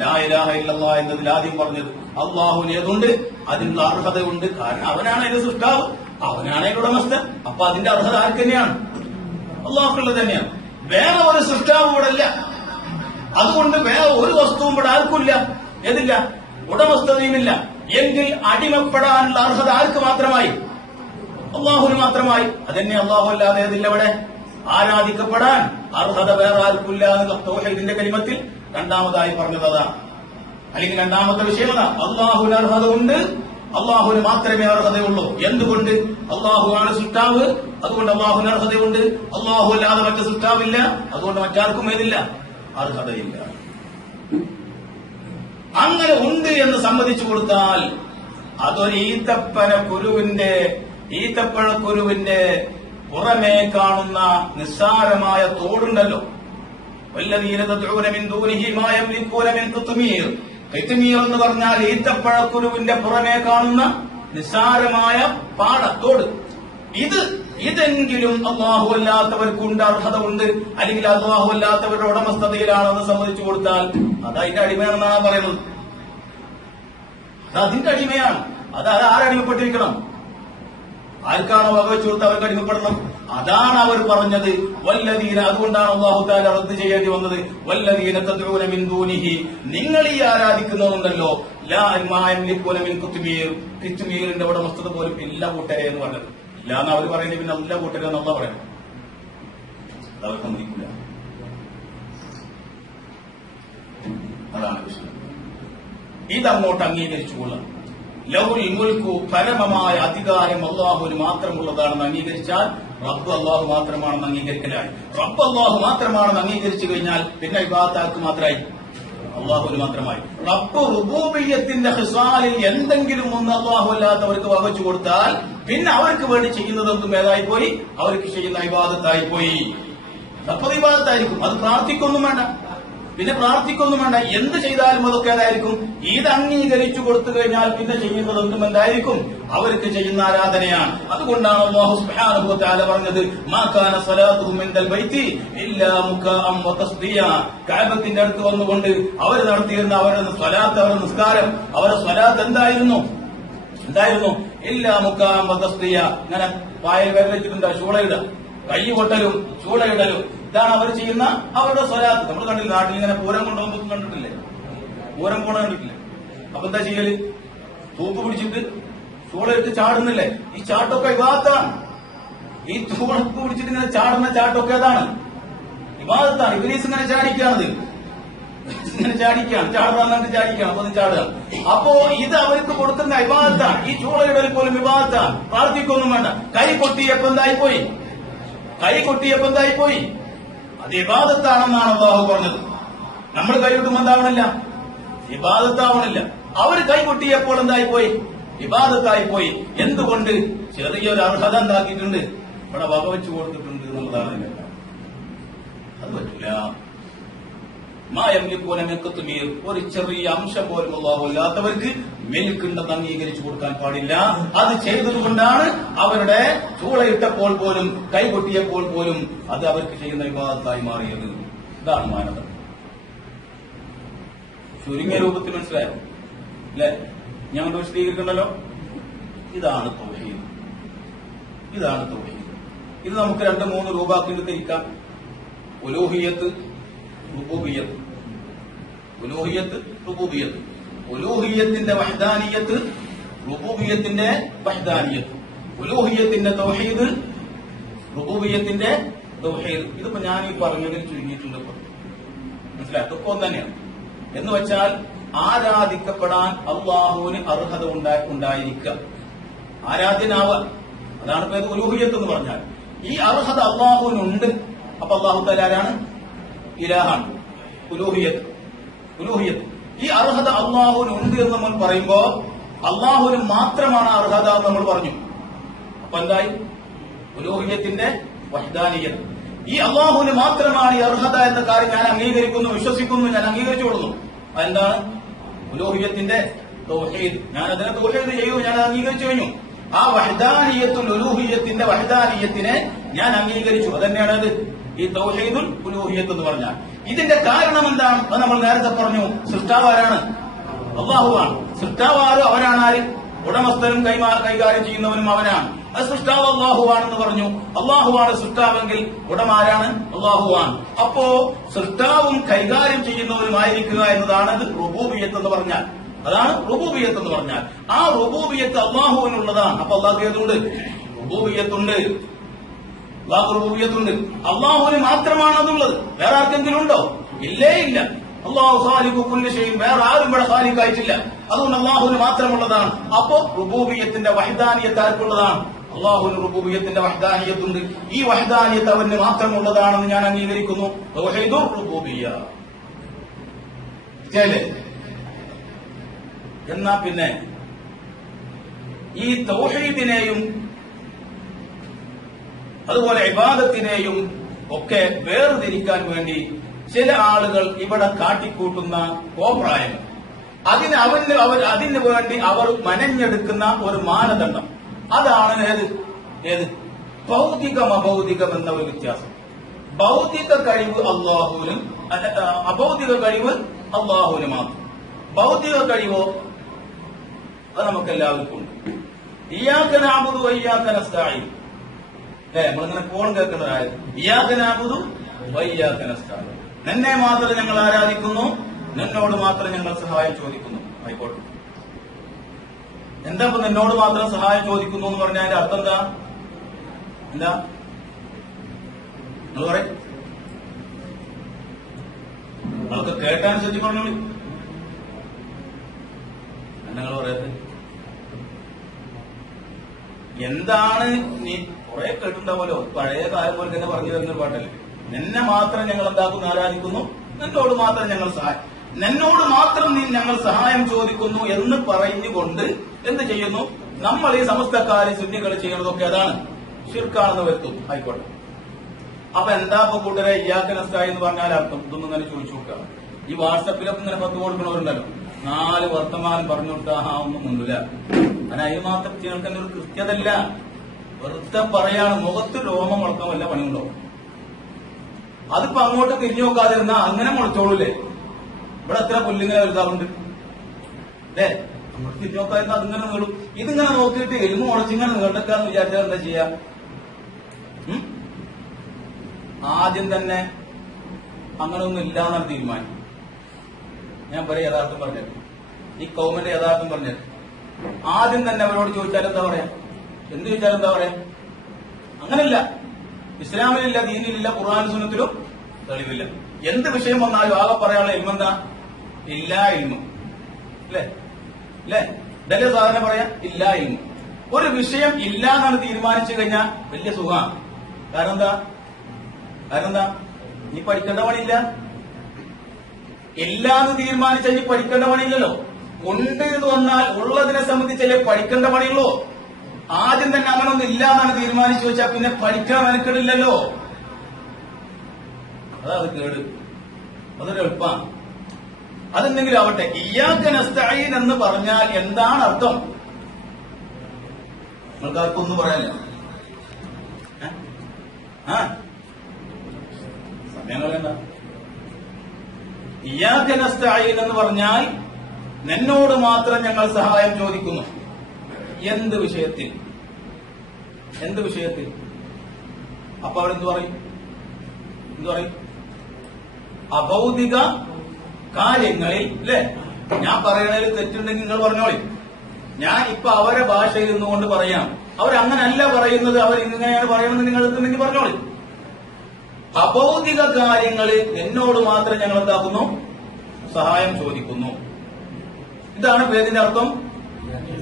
ലാ ഇലാഹ ഇല്ലല്ലാഹ് എന്നതിൽ ആദ്യം പറഞ്ഞത്. അള്ളാഹുവിന് ഏതുണ്ട്? അതിനുള്ള അർഹതയുണ്ട്. കാരണം അവനാണ് അതിന്റെ സൃഷ്ടാവ്, അവനാണ് അതിന്റെ ഉടമസ്ഥൻ. അപ്പൊ അതിന്റെ അർഹത ആർക്ക് തന്നെയാണ്? അള്ളാഹുള്ളത് തന്നെയാണ്. വേറെ ഒരു സൃഷ്ടാവ് ഇവിടെ ഇല്ല. അതുകൊണ്ട് വേറെ ഒരു വസ്തുവും ഇവിടെ ആർക്കുമില്ല. ഏതില്ല? ഉടമസ്ഥതയുമില്ല. എങ്കിൽ അടിമപ്പെടാനുള്ള അർഹത ആർക്ക് മാത്രമായി? അള്ളാഹുവിന് മാത്രമായി. അതന്നെ അള്ളാഹു അല്ലാതെ ഏതില്ല ഇവിടെ ആരാധിക്കപ്പെടാൻ അർഹത വേറെ ആർക്കില്ല എന്ന് തൗഹീദിന്റെ കലിമത്തിൽ രണ്ടാമതായി പറഞ്ഞത് അതാണ്. അല്ലെങ്കിൽ രണ്ടാമത്തെ വിഷയം അതാ, അള്ളാഹുവിന് അർഹത ഉണ്ട്, അള്ളാഹുവിന് മാത്രമേ അർഹതയുള്ളൂ. എന്തുകൊണ്ട്? അള്ളാഹുവാണ് സൃഷ്ടാവ്, അതുകൊണ്ട് അള്ളാഹുവിന് അർഹതയുണ്ട്. അള്ളാഹു അല്ലാതെ മറ്റു സൃഷ്ടാവില്ല, അതുകൊണ്ട് മറ്റാർക്കും ഏതില്ല? അർഹതയില്ല. അങ്ങനെ ഉണ്ട് എന്ന് സമ്മതിച്ചു കൊടുത്താൽ അതൊരു ഈത്തപ്പഴക്കുരുവിന്റെ പുറമേ കാണുന്ന നിസ്സാരമായ തോടുണ്ടല്ലോ. വല്ലദീന തദ്ഊന മിൻ ദൂനിഹി മാ യംലികൂന മിൻ ഖിത്മീർ. ഖിത്മീർ എന്ന് പറഞ്ഞാൽ ഈത്തപ്പഴക്കുരുവിന്റെ പുറമേ കാണുന്ന നിസ്സാരമായ തോട്. ഇതെങ്കിലും അള്ളാഹു അല്ലാത്തവർക്കുണ്ട്, അർഹത ഉണ്ട്, അല്ലെങ്കിൽ അള്ളാഹു അല്ലാത്തവരുടെ ഉടമസ്ഥതയിലാണെന്ന് സമ്മതിച്ചു കൊടുത്താൽ അത് അതിന്റെ അടിമയാണെന്നാണ് പറയുന്നത്. അത് അതിന്റെ അടിമയാണ്. അത് ആരടിമപ്പെട്ടിരിക്കണം? ആർക്കാണോ വകവെച്ചു കൊടുത്ത് അവർക്ക് അടിമപ്പെടണം. അതാണ് അവർ പറഞ്ഞത് വല്ലദീന. അതുകൊണ്ടാണ് അല്ലാഹു തആല റദ്ദ് ചെയ്യേണ്ടി വന്നത്. വല്ലദീന തദ്ഊന മിൻ ദൂനിഹി, നിങ്ങൾ ഈ ആരാധിക്കുന്നതുണ്ടല്ലോ, ലാ മാ യംലികൂന മിൻ ഖിത്മീർ, ഖിത്മീറിന്റെ ഉടമസ്ഥത പോലും ഇല്ല കൂട്ടരെ എന്ന് പറഞ്ഞത്. ഇല്ല എന്ന് അവർ പറയുന്നത് പിന്നെ അല്ല കൂട്ടരെ എന്നുള്ള പറയണം. അതവർ സമ്മതിക്കില്ല. അതാണ് വിഷയം. ഇതങ്ങോട്ട് അംഗീകരിച്ചുകൊള്ളാം. ലഹുൽ മുൽക്കു, പരമമായ അധികാരം അള്ളാഹുവിന് മാത്രമുള്ളതാണെന്ന് അംഗീകരിച്ചാൽ റബ്ബ് അള്ളാഹു മാത്രമാണെന്ന് അംഗീകരിക്കലായി. റബ്ബ് അള്ളാഹു മാത്രമാണെന്ന് അംഗീകരിച്ചു കഴിഞ്ഞാൽ പിന്നെ ഇബാദത്ത് മാത്രമായി? അള്ളാഹുവിന് മാത്രമായി. റബ്ബ് റുബൂബിയ്യത്തിന്റെ ഹിസാലിൽ എന്തെങ്കിലും ഒന്ന് അള്ളാഹു അല്ലാത്തവർക്ക് വകച്ചു കൊടുത്താൽ പിന്നെ അവർക്ക് വേണ്ടി ചെയ്യുന്നതൊന്നും ഏതായി പോയി? അവർക്ക് ചെയ്യുന്ന ഇബാദത്തായി പോയി. അപ്പോൾ ഇബാദത്തായിരിക്കും. അത് പ്രാർത്ഥിക്കൊന്നും വേണ്ട, പിന്നെ പ്രാർത്ഥിക്കൊന്നും വേണ്ട. എന്ത് ചെയ്താലും അതൊക്കെ ഏതായിരിക്കും? ഇത് അംഗീകരിച്ചു കൊടുത്തു കഴിഞ്ഞാൽ പിന്നെ ചെയ്യുന്നതൊന്നും എന്തായിരിക്കും? അവർക്ക് ചെയ്യുന്ന ആരാധനയാണ്. അതുകൊണ്ടാണ് അല്ലാഹു സുബ്ഹാനഹു വ തആല പറഞ്ഞത് മാ കാന സ്വലാത്തുഹും ഇൻദൽ ബൈത്തി ഇല്ലാ മുകാഅം വ തസ്ദിയ. കഅബത്തിന്റെ അടുത്ത് വന്നുകൊണ്ട് അവർ നടത്തിയിരുന്ന അവരുടെ സ്വലാത്ത്, അവരുടെ നിസ്കാരം, അവരുടെ സ്വലാത്ത് എന്തായിരുന്നു? ഇല്ലാ മുകാഅം വ തസ്ദിയ. ഇങ്ങനെ പായൽ വിരലിച്ചിട്ടുണ്ട് ചൂളയിട, കൈ കൊട്ടലും ചൂളയിടലും, ഇതാണ് അവർ ചെയ്യുന്ന അവരുടെ സ്വലാത്ത്. നമ്മൾ കണ്ടില്ല, നാട്ടിൽ ഇങ്ങനെ പൂരം കൊണ്ടുപോകുമ്പോൾ കണ്ടിട്ടില്ലേ? പൂരം പോണ കണ്ടിട്ടില്ലേ? അപ്പൊ എന്താ ചെയ്യല്? തൂപ്പ് പിടിച്ചിട്ട് ചൂളയിട്ട് ചാടുന്നില്ലേ? ഈ ചാട്ടൊക്കെ ഇബാദത്താണ്. ഈ തൂപ്പ് പിടിച്ചിട്ട് ഇങ്ങനെ ചാടുന്ന ചാട്ടൊക്കെ അതാണ് ഇബാദത്താണ്. ഇബ്ലീസ് ഇങ്ങനെ ചാടിക്കാണത്, ഇങ്ങനെ ചാടിക്കാണ്, ചാടാന്നിട്ട് ചാടിക്കാണ്, അപ്പൊ ചാടുക. അപ്പോ ഇത് അവർക്ക് കൊടുക്കുന്ന ഇബാദത്താണ്. ഈ ചൂളയിടൽ പോലും ഇബാദത്താണ്. പ്രാർത്ഥിക്കൊന്നും വേണ്ട. കൈ കൊട്ടിയപ്പോ എന്തായിപ്പോയി? അത് ഇബാദത്താണെന്നാണ് അല്ലാഹു പറഞ്ഞത്. നമ്മൾ കൈകൊട്ടുമ്പോൾ എന്താവണില്ല? ഇബാദത്താവണില്ല. അവർ കൈകൊട്ടിയപ്പോൾ എന്തായിപ്പോയി? ഇബാദത്തായിപ്പോയി. എന്തുകൊണ്ട്? ചെറിയൊരു അർഹത എന്താക്കിയിട്ടുണ്ട്, ഇവിടെ വകവെച്ചു കൊടുത്തിട്ടുണ്ട് എന്നുള്ളതാണ്. അത് പറ്റില്ല. മാ യംലികൂന മിൻ ഖിത്മീർ, ഒരു ചെറിയ അംശം പോലും അല്ലാഹു അല്ലാത്തവർക്ക് മിൽക്കുണ്ടെന്ന് അംഗീകരിച്ചു കൊടുക്കാൻ പാടില്ല. അത് ചെയ്തതുകൊണ്ടാണ് അവരുടെ ചൂളയിട്ടപ്പോൾ പോലും കൈകൊട്ടിയപ്പോൾ പോലും അത് അവർക്ക് ചെയ്യുന്ന ഇബാദത്തായി മാറിയത്. ഇതാണ് മാനദണ്ഡം. ചുരുങ്ങിയ രൂപത്തിൽ മനസ്സിലായോ അല്ലെ? ഞാൻ വിശദീകരിക്കണ്ടല്ലോ. ഇതാണ് തൗഹീദ്. ഇത് നമുക്ക് 2-3 രൂപത്തിൽ തിരിക്കാം. ഉലൂഹിയ്യത്ത്, റുബൂബിയ്യത്ത്. ഉലൂഹിയ്യത്തിന്റെ വഹ്ദാനിയ്യത്ത്, റുബൂബിയ്യത്തിന്റെ വഹ്ദാനിയ്യത്ത്. ഉലൂഹിയ്യത്തിന്റെ തൗഹീദ്, റുബൂബിയ്യത്തിന്റെ തൗഹീദ്. ഇതിപ്പോ ഞാൻ ഈ പറഞ്ഞതിൽ ചുരുങ്ങിയിട്ടുണ്ട്. മനസ്സിലായി? ഇതൊക്കെ ഒന്ന് തന്നെയാണ്. എന്ന് വെച്ചാൽ ആരാധിക്കപ്പെടാൻ അള്ളാഹുവിന് അർഹത ഉണ്ടായിരിക്കുക, ആരാധ്യനാവുക. അതാണ് ഇപ്പൊ ഉലൂഹിയ്യത്ത് എന്ന് പറഞ്ഞാൽ. ഈ അർഹത അള്ളാഹുവിനുണ്ട്. അപ്പൊ അള്ളാഹു തആല ആരാണ്? ഇലാഹാണ്. ഉലൂഹിയ്യത്ത് ഈ അർഹത അള്ളാഹുവിനുണ്ട് എന്ന് നമ്മൾ പറയുമ്പോ അള്ളാഹുവിന് മാത്രമാണ് അർഹത എന്ന് നമ്മൾ പറഞ്ഞു. അപ്പൊ എന്തായി? ഉലൂഹിയ്യത്തിന്റെ വഹ്ദാനിയ്യത്ത്. ഈ അള്ളാഹുവിന് മാത്രമാണ് ഈ അർഹത എന്ന കാര്യം ഞാൻ അംഗീകരിക്കുന്നു, വിശ്വസിക്കുന്നു, ഞാൻ അംഗീകരിച്ചു കൊടുക്കുന്നു. അതെന്താണ്? ഉലൂഹിയത്തിന്റെ തൗഹീദ്. ഞാൻ അതിനെ തൗഹീദ് ചെയ്യൂ, ഞാൻ അംഗീകരിച്ചു കഴിഞ്ഞു. ആ വഹ്ദാനിയത്തുൽ ഉലൂഹിയത്തിന്റെ വഹ്ദാനിയത്തിനെ ഞാൻ അംഗീകരിച്ചു. അതന്നെയാണ് അത് ഈ തൗഹീദുൽ ഉലൂഹിയത്ത് എന്ന് പറഞ്ഞാൽ. ഇതിന്റെ കാരണം എന്താണ്? അത് നമ്മൾ നേരത്തെ പറഞ്ഞു. സൃഷ്ടാവ് ആരാണ്? അള്ളാഹുവാണ്. സൃഷ്ടാവ് ആരും അവനാണ്. ആര്? ഉടമസ്ഥനും കൈകാര്യം ചെയ്യുന്നവനും അവനാണ്. അത് സൃഷ്ടാവ് അള്ളാഹുവാണെന്ന് പറഞ്ഞു. അള്ളാഹുവാണ് സൃഷ്ടാവെങ്കിൽ ഉടമ ആരാണ്? അള്ളാഹുവാണ്. അപ്പോ സൃഷ്ടാവും കൈകാര്യം ചെയ്യുന്നവരുമായിരിക്കുക എന്നതാണ് അത് റുബൂബിയത്ത് എന്ന് പറഞ്ഞാൽ. അതാണ് റുബൂബിയത്ത് എന്ന് പറഞ്ഞാൽ. ആ റുബൂബിയത്ത് അള്ളാഹുവിനുള്ളതാണ്. അപ്പൊ അള്ളാഹു ഏതുണ്ട്? റുബൂബിയത്തുണ്ട്. അള്ളാഹു റുബൂബിയത്തുണ്ട്. അള്ളാഹുവിന് മാത്രമാണ് അതുള്ളത്. വേറെ ആർക്കെങ്കിലും ഉണ്ടോ? ഇല്ലേ ഇല്ല. അള്ളാഹു ഖാലിഖു കുല്ലി ഷൈഇൻ, വേറെ ആരും ഇവിടെ ഖാലിഖായിട്ടില്ല. അതുകൊണ്ട് അള്ളാഹുവിന് മാത്രമുള്ളതാണ്. അപ്പോ റുബൂബിയത്തിന്റെ വഹ്ദാനിയത്ത് ആർക്കുള്ളതാണ്? അള്ളാഹുവിന് റുബൂബിയത്തിന്റെ വഹ്ദാനിയത്തുണ്ട്. ഈ വഹ്ദാനിയത്ത് അവന് മാത്രമുള്ളതാണെന്ന് ഞാൻ അംഗീകരിക്കുന്നു. തൗഹീദുർ റുബൂബിയ്യ. എന്നാ പിന്നെ ഈ തൗഹീദിനെയും അതുപോലെ ഇബാദത്തിനെയും ഒക്കെ വേർതിരിക്കാൻ വേണ്ടി ചില ആളുകൾ ഇവിടെ കാട്ടിക്കൂട്ടുന്ന കോപ്രായങ്ങൾ, അതിന് വേണ്ടി അവർ മനഞ്ഞെടുക്കുന്ന ഒരു മാനദണ്ഡം, അതാണ് ഏത് ഭൗതികം അഭൗതികം എന്ന ഒരു വ്യത്യാസം. ഭൗതിക കഴിവ് അള്ളാഹുവിനും, അഭൗതിക കഴിവ് അള്ളാഹുവിന് മാത്രം. ഭൗതിക കഴിവോ അത് നമുക്ക് എല്ലാവർക്കും ഉണ്ട്. ഇയ്യാക നഅ്ബുദു വഇയ്യാക നസ്തഈൻ. നമ്മളിങ്ങനെ ഫോൺ കേൾക്കുന്നതായത് ഇയ്യാക നഅ്ബുദു വഇയ്യാക നസ്തഈൻ. നിന്നെ മാത്രം ഞങ്ങൾ ആരാധിക്കുന്നു, നിന്നോട് മാത്രം ഞങ്ങൾ സഹായം ചോദിക്കുന്നു. ആയിക്കോട്ടെ. എന്താ ഇപ്പൊ നിന്നോട് മാത്രം സഹായം ചോദിക്കുന്നു എന്ന് പറഞ്ഞാൽ അതിന്റെ അർത്ഥം എന്താ? നിങ്ങൾ പറയും. നിങ്ങൾക്ക് കേട്ടാനുസരിച്ച് പറഞ്ഞോളൂ. നിങ്ങൾ പറയട്ടെ. എന്താണ് നീ കുറെ കേട്ടിട്ടുണ്ടാവുമല്ലോ, പഴയ കാലം പോലെ തന്നെ പറഞ്ഞു തരുന്ന പാട്ടല്ലേ. നിന്നെ മാത്രം ഞങ്ങൾ എന്താക്കുന്നു? ആരാധിക്കുന്നു. നിന്നോട് മാത്രം ഞങ്ങൾ ഞങ്ങൾ സഹായം ചോദിക്കുന്നു എന്ന് പറഞ്ഞുകൊണ്ട് എന്ത് ചെയ്യുന്നു? നമ്മൾ ഈ സമസ്തക്കാര് സുന്നികൾ ചെയ്യുന്നതൊക്കെ അതാണ് ശിർക്കാണെന്ന് വരുത്തും. ആയിക്കോട്ടെ. അപ്പൊ എന്താ ഇപ്പൊ കൂട്ടരെ ഇയ്യാക നസ്തഈൻ എന്ന് പറഞ്ഞാൽ അർത്ഥം? ഇതൊന്നും ഇങ്ങനെ ചോദിച്ചു നോക്കുക. ഈ വാട്സപ്പിലൊക്കെ ഇങ്ങനെ പത്ത് കൊടുക്കണവരുണ്ടല്ലോ, 4 വർത്തമാനം പറഞ്ഞു കൊടുത്താൽ ഒന്നും മുണ്ടില്ല. അതിന് മാത്രം നിങ്ങൾക്ക് തന്നെ ഒരു കൃത്യതല്ല. വെറുതെ പറയാണ്. മുഖത്ത് രോമം മുളക്കാൻ വല്ല പണിയുണ്ടോ? അതിപ്പോ അങ്ങോട്ട് തിരിഞ്ഞു നോക്കാതിരുന്നാ അങ്ങനെ മുളച്ചോളൂല്ലേ? ഇവിടെ എത്ര പുല്ലിങ്ങനെ വലുതാവുണ്ട് അല്ലേ? അങ്ങോട്ട് തിരിഞ്ഞു നോക്കാതിരുന്ന അതിങ്ങനെ നീളും. ഇതിങ്ങനെ നോക്കിയിട്ട് എലുമ്പ് മുളച്ചിങ്ങനെ നീണ്ടക്കാന്ന് വിചാരിച്ചാൽ എന്താ ചെയ്യാ? ആദ്യം തന്നെ അങ്ങനെ ഒന്നും ഇല്ലാന്നാണ് തീരുമാനം. ഞാൻ പറയാം യഥാർത്ഥം പറഞ്ഞത്, ഈ കൗമിന്റെ യഥാർത്ഥം പറഞ്ഞത്. ആദ്യം തന്നെ അവരോട് ചോദിച്ചാൽ എന്താ പറയാ? എന്ത് ചോദിച്ചാലും എന്താ പറയാ? അങ്ങനല്ല. ഇസ്ലാമിലില്ല, ദീനിലില്ല, ഖുർആൻ സുന്നത്തിലും തെളിവില്ല. എന്ത് വിഷയം വന്നാലും ആകെ പറയാനുള്ള ഇൽമെന്താ? ഇല്ല ഇൽമു. അല്ലേ? ഇതല്ലേ സാധാരണ പറയാ? ഇല്ല ഇൽമു. ഒരു വിഷയം ഇല്ല എന്നാണ് തീരുമാനിച്ചു കഴിഞ്ഞാൽ വലിയ സുഖമാണ്. കാരണം എന്താ? നീ പഠിക്കേണ്ട പണിയില്ല. ഇല്ല എന്ന് തീരുമാനിച്ചാൽ നീ പഠിക്കേണ്ട പണിയില്ലല്ലോ. ഉണ്ട് എന്ന് വന്നാൽ ഉള്ളതിനെ സംബന്ധിച്ചല്ലേ പഠിക്കേണ്ട പണിയുള്ളൂ. ആദ്യം തന്നെ അങ്ങനെ ഒന്നും ഇല്ല എന്നാണ് തീരുമാനിച്ചു വെച്ചാൽ പിന്നെ പഠിക്കാൻ മെനക്കെടില്ലല്ലോ. അത് കേട്. അതൊരു എളുപ്പമാണ്. അതെന്തെങ്കിലും ആവട്ടെ. ഇയ്യാക നസ്തഈൻ എന്ന് പറഞ്ഞാൽ എന്താണ് അർത്ഥം? നിങ്ങൾക്ക് ആർക്കൊന്നും പറയാനില്ല. സമയങ്ങളെന്താ? ഇയ്യാക നസ്തഈൻ എന്ന് പറഞ്ഞാൽ നിന്നോട് മാത്രം ഞങ്ങൾ സഹായം ചോദിക്കുന്നു. എന്ത് വിഷയത്തിൽ? അപ്പൊ അവരെന്ത് പറയും? അഭൗതിക കാര്യങ്ങളിൽ അല്ലെ? ഞാൻ പറയണതിൽ തെറ്റുണ്ടെങ്കിൽ നിങ്ങൾ പറഞ്ഞോളി. ഞാൻ ഇപ്പൊ അവരെ ഭാഷയിൽ നിന്നുകൊണ്ട് പറയാം. അവരങ്ങനല്ല പറയുന്നത്, അവരിങ്ങനെയാണ് പറയണമെന്ന് നിങ്ങൾ എത്തുന്നെങ്കിൽ പറഞ്ഞോളി. അഭൗതിക കാര്യങ്ങളിൽ എന്നോട് മാത്രം ഞങ്ങൾ എന്താക്കുന്നു? സഹായം ചോദിക്കുന്നു. ഇതാണ് പേരിന്റെ അർത്ഥം.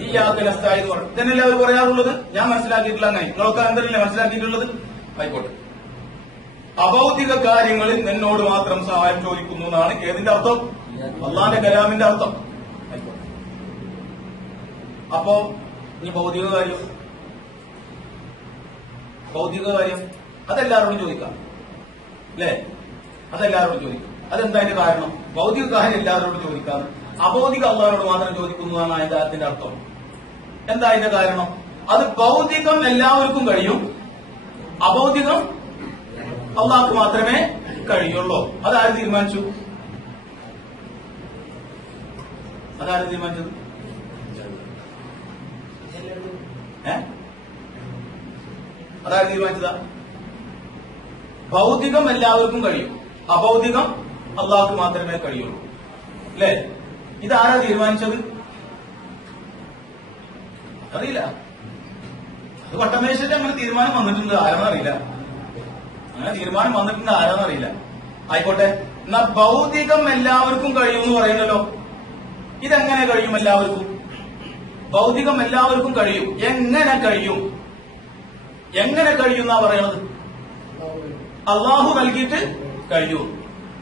ഇയ്യാക നസ്തഈൻ എന്ന് പറയും. ഇതന്നെയല്ലേ അവർ പറയാറുള്ളത്? ഞാൻ മനസ്സിലാക്കിയിട്ടില്ല. അങ്ങനെ നിങ്ങളൊക്കെ എന്തല്ലേ മനസ്സിലാക്കിയിട്ടുള്ളത്? ആയിക്കോട്ടെ. അഭൗതിക കാര്യങ്ങളിൽ നിന്നോട് മാത്രം സഹായം ചോദിക്കുന്നു എന്നാണ് ഏതിന്റെ അർത്ഥം? അള്ളാന്റെ കലാമിന്റെ അർത്ഥം. ആയിക്കോട്ടെ. അപ്പോ ഇനി ഭൗതിക കാര്യം അതെല്ലാവരോടും ചോദിക്കാം. അല്ലേ? അതെല്ലാവരോടും ചോദിക്കും. അതെന്താ അതിന്റെ കാരണം? ഭൗതിക കാര്യം എല്ലാവരോടും ചോദിക്കാറ്, അഭൗതിക അള്ളാഹിനോട് മാത്രം ചോദിക്കുന്നതാണ് അതിന്റെ അർത്ഥം. എന്താ അതിന്റെ കാരണം? അത് ഭൗതികം എല്ലാവർക്കും കഴിയും, അഭൗതികം അള്ളാഹ്ക്ക് മാത്രമേ കഴിയുള്ളൂ. അതാര് തീരുമാനിച്ചു? അതാര് തീരുമാനിച്ചത്? അതാര് തീരുമാനിച്ചതാ? ഭൗതികം എല്ലാവർക്കും കഴിയും, അഭൗതികം അള്ളാഹ്ക്ക് മാത്രമേ കഴിയുള്ളൂ. അല്ലേ? ഇതാരാ തീരുമാനിച്ചത്? അറിയില്ല. അത് വട്ടമേശന്റെ അങ്ങനെ തീരുമാനം വന്നിട്ടുണ്ട്, ആരാന്നറിയില്ല. അങ്ങനെ തീരുമാനം വന്നിട്ടുണ്ട്, ആരാന്നറിയില്ല. ആയിക്കോട്ടെ, എന്നാ ഭൗതികം എല്ലാവർക്കും കഴിയും എന്ന് പറയുന്നല്ലോ. ഇതെങ്ങനെ കഴിയും എല്ലാവർക്കും? ഭൗതികം എല്ലാവർക്കും കഴിയും. എങ്ങനെ കഴിയും? എങ്ങനെ കഴിയുന്നാ പറയണത്? അള്ളാഹു നൽകിയിട്ട് കഴിയൂ.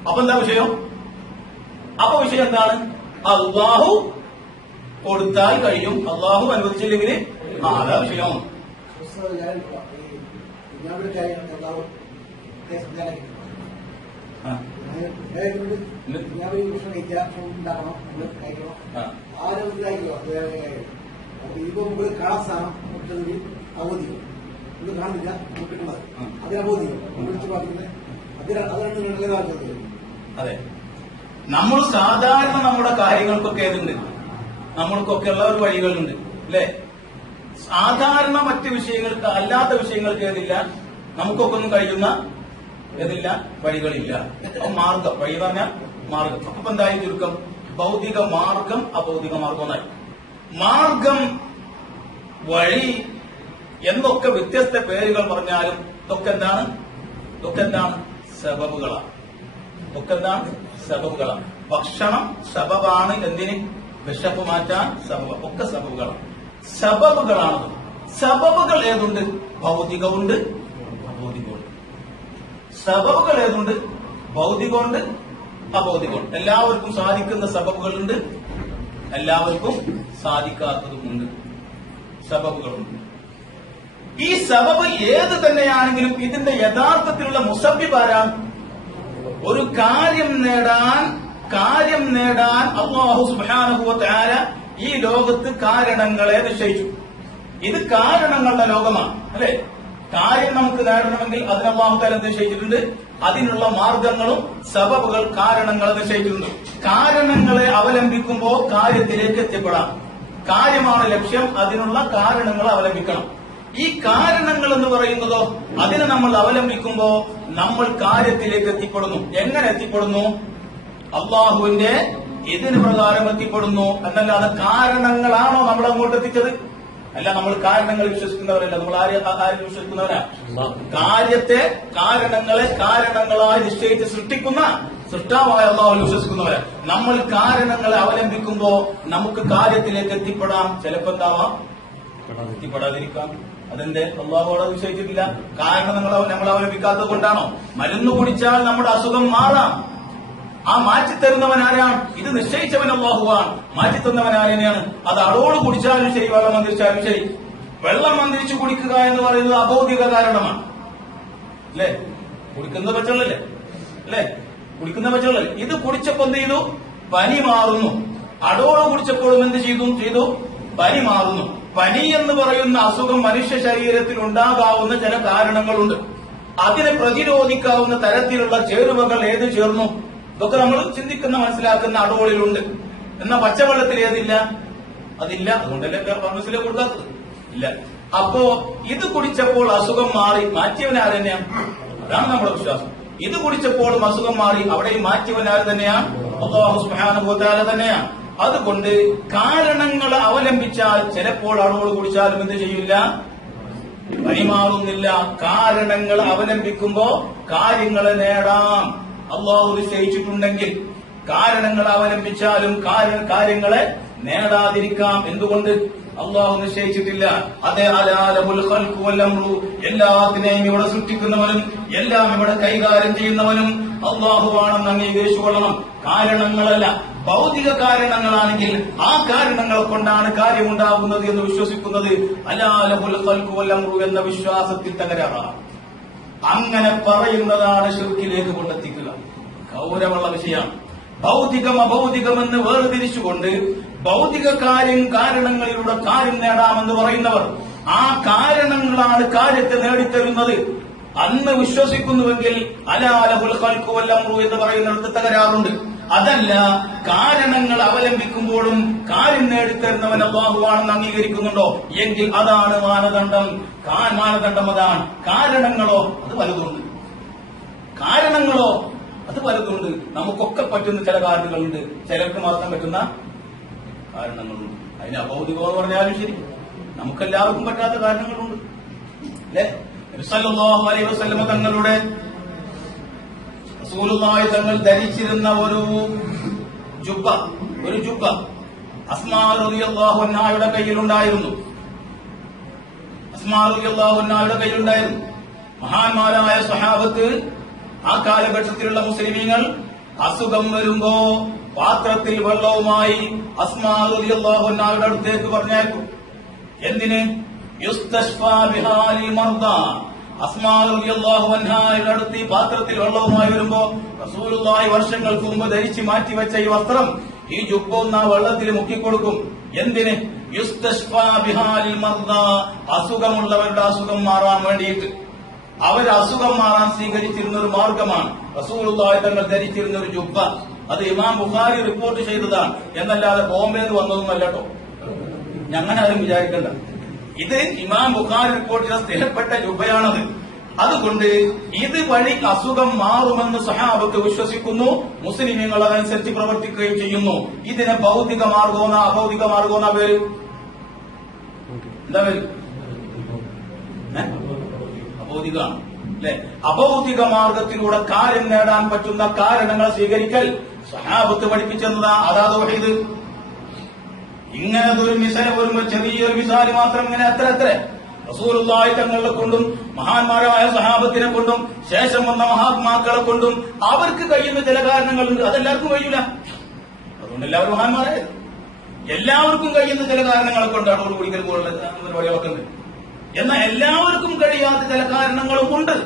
അപ്പൊ എന്താ വിഷയം? അപ്പൊ വിഷയം എന്താണ്? അള്ളാഹു കൊടുത്താൽ കഴിയും, അള്ളാഹു അനുവദിച്ചില്ലെങ്കിൽ അതാ വിഷയം. അതെ, നമ്മൾ സാധാരണ നമ്മുടെ കാര്യങ്ങൾക്കൊക്കെ ഏതുണ്ട്, നമ്മൾക്കൊക്കെ ഉള്ള ഒരു വഴികളുണ്ട്, അല്ലെ? സാധാരണ മറ്റ് വിഷയങ്ങൾക്ക് അല്ലാത്ത വിഷയങ്ങൾക്ക് ഏതില്ല, നമുക്കൊക്കെ ഒന്നും കഴിയുന്ന ഏതില്ല, വഴികളില്ല. അപ്പൊ മാർഗം, വഴി പറഞ്ഞാൽ മാർഗം. അപ്പൊ എന്തായി ചുരുക്കം? ഭൗതിക മാർഗം, അഭൗതിക മാർഗം എന്നായി. മാർഗം, വഴി എന്നൊക്കെ വ്യത്യസ്ത പേരുകൾ പറഞ്ഞാലും ഇതൊക്കെ എന്താണ്? ഇതൊക്കെ എന്താണ്? സബബുകളാണ്. ഇതൊക്കെ എന്താണ്? സബബുകളാണ്. ഭക്ഷണം സബബാണ്. എന്തിന്? വിശപ്പ് മാറ്റാൻ സബബ്. ഒക്കെ സബബുകളാണ്, സബബുകളാണ്. സബബുകൾ ഏതുണ്ട്? ഭൗതികമുണ്ട്, അഭൗതികമുണ്ട്. സബബുകൾ ഏതുണ്ട്? ഭൗതികമുണ്ട്, അഭൗതികമുണ്ട്. എല്ലാവർക്കും സാധിക്കുന്ന സബബുകളുണ്ട്, എല്ലാവർക്കും സാധിക്കാത്തതുമുണ്ട്. സബബുകളുണ്ട്. ഈ സബബ് ഏത് തന്നെയാണെങ്കിലും ഇതിന്റെ യഥാർത്ഥത്തിലുള്ള മുസബ്ബിബ് ആരാണ്? ഒരു കാര്യം നേടാൻ അല്ലാഹു സുബ്ഹാനഹു വ തആല ഈ ലോകത്ത് കാരണങ്ങളെ നിശ്ചയിച്ചു. ഇത് കാരണങ്ങളുടെ ലോകമാണ്, അല്ലെ? കാര്യം നമുക്ക് നേടണമെങ്കിൽ അതിന് അല്ലാഹു തആല നിശ്ചയിച്ചിട്ടുണ്ട്. അതിനുള്ള മാർഗങ്ങളും സബബുകൾ, കാരണങ്ങളെ നിശ്ചയിച്ചിട്ടുണ്ട്. കാരണങ്ങളെ അവലംബിക്കുമ്പോൾ കാര്യത്തിലേക്ക് എത്തിപ്പെടാം. കാര്യമാണ് ലക്ഷ്യം, അതിനുള്ള കാരണങ്ങൾ അവലംബിക്കണം. ഈ കാരണങ്ങൾ എന്ന് പറയുന്നതോ അതിനെ നമ്മൾ അവലംബിക്കുമ്പോ നമ്മൾ കാര്യത്തിലേക്ക് എത്തിപ്പെടുന്നു. എങ്ങനെ എത്തിപ്പെടുന്നു? അള്ളാഹുവിന്റെ ഇതിന് പ്രകാരം എത്തിപ്പെടുന്നു എന്നല്ലാതെ കാരണങ്ങളാണോ നമ്മൾ അങ്ങോട്ട് എത്തിച്ചത്? അല്ല, നമ്മൾ കാരണങ്ങൾ വിശ്വസിക്കുന്നവരല്ല. നമ്മൾ ആരും വിശ്വസിക്കുന്നവരാ? കാരണങ്ങളെ കാരണങ്ങളായി നിശ്ചയിച്ച് സൃഷ്ടിക്കുന്ന സൃഷ്ടാവായ അള്ളാഹു വിശ്വസിക്കുന്നവരാ. നമ്മൾ കാരണങ്ങളെ അവലംബിക്കുമ്പോ നമുക്ക് കാര്യത്തിലേക്ക് എത്തിപ്പെടാം. ചിലപ്പോ എന്താവാം, എത്തിപ്പെടാതിരിക്കാം. അതിന്റെ അള്ളാഹു അവിടെ നിശ്ചയിച്ചിട്ടില്ല. കാരണം നമ്മൾ അവലംബിക്കാത്തത് കൊണ്ടാണോ? മരുന്ന് കുടിച്ചാൽ നമ്മുടെ അസുഖം മാറാം. ആ മാറ്റിത്തരുന്നവൻ ആരാണ്? ഇത് നിശ്ചയിച്ചവൻ അല്ലാഹുവാണ്. മാറ്റിത്തന്നവൻ ആരെയാണ്? അത് അടോട് കുടിച്ചാലും ശരി, വെള്ളം മന്ത്രിച്ചാലും ശരി. വെള്ളം മന്ത്രിച്ചു കുടിക്കുക എന്ന് പറയുന്നത് അബൗദ്ധിക കാരണമാണ്, അല്ലേ? കുടിക്കുന്ന പച്ചവെള്ളല്ലേ, അല്ലേ? കുടിക്കുന്ന പച്ചവെള്ളല്ലേ? ഇത് കുടിച്ചപ്പോ എന്ത് ചെയ്തു? പനി മാറുന്നു. അടോട് കുടിച്ചപ്പോഴും എന്ത് ചെയ്തു? പനി മാറുന്നു. പനി എന്ന് പറയുന്ന അസുഖം മനുഷ്യ ശരീരത്തിൽ ഉണ്ടാകാവുന്ന ചില കാരണങ്ങളുണ്ട്. അതിനെ പ്രതിരോധിക്കാവുന്ന തരത്തിലുള്ള ചേരുവകൾ ഏത് ചേർന്നു? ഇതൊക്കെ നമ്മൾ ചിന്തിക്കുന്ന മനസ്സിലാക്കുന്ന അടോളിലുണ്ട്. എന്നാൽ പച്ചവെള്ളത്തിൽ ഏതില്ല? അതില്ല. അതുകൊണ്ടല്ലേ ഫാർമസിയിലെ കൊടുക്കാത്തത്? ഇല്ല. അപ്പോ ഇത് കുടിച്ചപ്പോൾ അസുഖം മാറി. മാറ്റിയവൻ ആര് തന്നെയാണ്? അതാണ് നമ്മുടെ വിശ്വാസം. ഇത് കുടിച്ചപ്പോഴും അസുഖം മാറി. അവിടെയും മാറ്റിയവൻ ആര് തന്നെയാണ്? അല്ലാഹു സുബ്ഹാനഹു വ തആല തന്നെയാണ്. അതുകൊണ്ട് കാരണങ്ങൾ അവലംബിച്ചാൽ ചിലപ്പോൾ അടോട് കുടിച്ചാലും എന്ത് ചെയ്യില്ല? പരിമാറുന്നില്ല. കാരണങ്ങൾ അവലംബിക്കുമ്പോ കാര്യങ്ങളെ നേടാം. അള്ളാഹു നിശ്ചയിച്ചിട്ടുണ്ടെങ്കിൽ കാരണങ്ങൾ അവലംബിച്ചാലും കാര്യങ്ങളെ നേടാതിരിക്കാം. എന്തുകൊണ്ട്? അള്ളാഹു നിശ്ചയിച്ചിട്ടില്ല. അതേ അലാലഹുൽ ഖൽഖു വൽ അംറു, എല്ലാത്തിനെയും ഇവിടെ സൃഷ്ടിക്കുന്നവനും എല്ലാം ഇവിടെ കൈകാര്യം ചെയ്യുന്നവനും അള്ളാഹുവാണെന്ന് അംഗീകരിച്ചു കൊള്ളണം. കാരണങ്ങളല്ല, ഭൗതിക കാരണങ്ങളാണെങ്കിൽ ആ കാരണങ്ങളെ കൊണ്ടാണ് കാര്യമുണ്ടാകുന്നത് എന്ന് വിശ്വസിക്കുന്നത് അലാലഹുൽ ഖൽഖു വൽ അംറു എന്ന വിശ്വാസത്തിൽ തകരാറാണ്. അങ്ങനെ പറയുന്നതാണ് ശിർക്കിലേക്ക് കൊണ്ടെത്തിക്കുക. ഗൗരവമുള്ള വിഷയമാണ്. ഭൗതികം അഭൗതികമെന്ന് വേർതിരിച്ചുകൊണ്ട് ഭൗതിക കാരണങ്ങളിലൂടെ കാര്യം നേടാമെന്ന് പറയുന്നവർ, ആ കാരണങ്ങളാണ് കാര്യത്തെ നേടിത്തരുന്നത് അന്ന് വിശ്വസിക്കുന്നുവെങ്കിൽ അലാലഹുൽ ഖൽഖു വൽ അംറു എന്ന് പറയുന്നിടത്ത് തകരാറുണ്ട്. അതല്ല, കാരണങ്ങൾ അവലംബിക്കുമ്പോഴും കാര്യം നേടിത്തരുന്നവൻ അല്ലാഹുവാണെന്ന് അംഗീകരിക്കുന്നുണ്ടോ എങ്കിൽ അതാണ് മാനദണ്ഡം. മാനദണ്ഡം അതാണ്. കാരണങ്ങളോ അത് പലതുണ്ട്. നമുക്കൊക്കെ പറ്റുന്ന ചില കാരണങ്ങളുണ്ട്, ചിലർക്ക് മാത്രം പറ്റുന്ന കാരണങ്ങളുണ്ട്. അതിന് അഭൗതികം എന്ന് പറഞ്ഞാലും ശരി, നമുക്കെല്ലാവർക്കും പറ്റാത്ത കാരണങ്ങളുണ്ട്. അല്ലെ? സല്ലല്ലാഹു അലൈഹി വസല്ലം തങ്ങളുടെ റസൂലുള്ളാഹി തങ്ങൾ ധരിച്ചിരുന്ന ഒരു ജുബ്ബ അസ്മാ റളിയല്ലാഹു അൻഹയുടെ കയ്യിലുണ്ടായിരുന്നു. മഹാന്മാരായ സ്വഹാബത്ത്, ആ കാലഘട്ടത്തിലുള്ള മുസ്ലിമീങ്ങൾ അസുഖം വരുമ്പോ പാത്രത്തിൽ വെള്ളവുമായി അസ്മാ റളിയല്ലാഹു അൻഹയുടെ അടുത്തേക്ക് പറഞ്ഞേക്കും. എന്തിന്? യുസ്തശ്ഫാ ബിഹാലിൽ മർദാ. അസ്മാ റളിയല്ലാഹു അൻഹയുടെ അടുത്ത് ഈ പാത്രത്തിൽ വെള്ളവുമായി വരുമ്പോ റസൂലുള്ളാഹി വർഷങ്ങൾക്ക് മുമ്പ് ധരിച്ച് മാറ്റിവെച്ച ഈ വസ്ത്രം, ഈ ജുബ്ബ ആ വെള്ളത്തിൽ മുക്കിക്കൊടുക്കും. എന്തിന്? യുസ്തശ്ഫാ ബിഹാലിൽ മർദാ. അസുഖമുള്ളവരുടെ അസുഖം മാറാൻ വേണ്ടിയിട്ട്. അവർ അസുഖം മാറാൻ സ്വീകരിച്ചിരുന്ന ഒരു മാർഗമാണ് റസൂലുള്ളാഹി തങ്ങൾ ധരിച്ചിരുന്ന ഒരു ജുബ്ബ. അത് ഇമാം ബുഖാരി റിപ്പോർട്ട് ചെയ്തതാണ്, എന്നല്ലാതെ ബോംബെന്ന് വന്നതൊന്നുമല്ല കേട്ടോ. ഞങ്ങനെ ആരും വിചാരിക്കണ്ട. ഇത് ഇമാം ബുഖാരി റിപ്പോർട്ട് ചെയ്ത സ്ഥിരപ്പെട്ട ജുബ്ബയാണത്. അതുകൊണ്ട് ഇത് വഴി അസുഖം മാറുമെന്ന് സഹാബത്ത് വിശ്വസിക്കുന്നു. മുസ്ലിമീങ്ങൾ അതനുസരിച്ച് പ്രവർത്തിക്കുകയും ചെയ്യുന്നു. ഇതിനെ ഭൗതിക മാർഗോന്ന അഭൗതിക മാർഗോന്ന പേര് എന്താ പേര്? അഭൗതികമാണ് അല്ലെ? അഭൗതിക മാർഗത്തിലൂടെ കാര്യം നേടാൻ പറ്റുന്ന കാരണങ്ങൾ സ്വീകരിക്കൽ സഹാബത്ത് പഠിപ്പിച്ചെന്നതാ. അതാ തൗഹീദ്. ഇങ്ങനത്തെ ഒരു മിസല് വരുമ്പോ ചെറിയൊരു മിസാല് മാത്രം ഇങ്ങനെ എത്ര റസൂലുള്ളാഹി തങ്ങളെ കൊണ്ടും മഹാന്മാരായ സഹാബത്തിനെ കൊണ്ടും ശേഷം വന്ന മഹാത്മാക്കളെ കൊണ്ടും അവർക്ക് കഴിയുന്ന ചില കാരണങ്ങളുണ്ട്. അതെല്ലാവർക്കും കഴിയൂല. അതുകൊണ്ട് എല്ലാവരും മഹാന്മാരായത്. എല്ലാവർക്കും കഴിയുന്ന ചില കാരണങ്ങളെ കൊണ്ടാണ് ഒരു കുടിക്കൽ പോലുള്ള പരിപാടികളൊക്കെ ഉണ്ട്. എന്നാൽ എല്ലാവർക്കും കഴിയാത്ത ചില കാരണങ്ങളും ഉണ്ട്.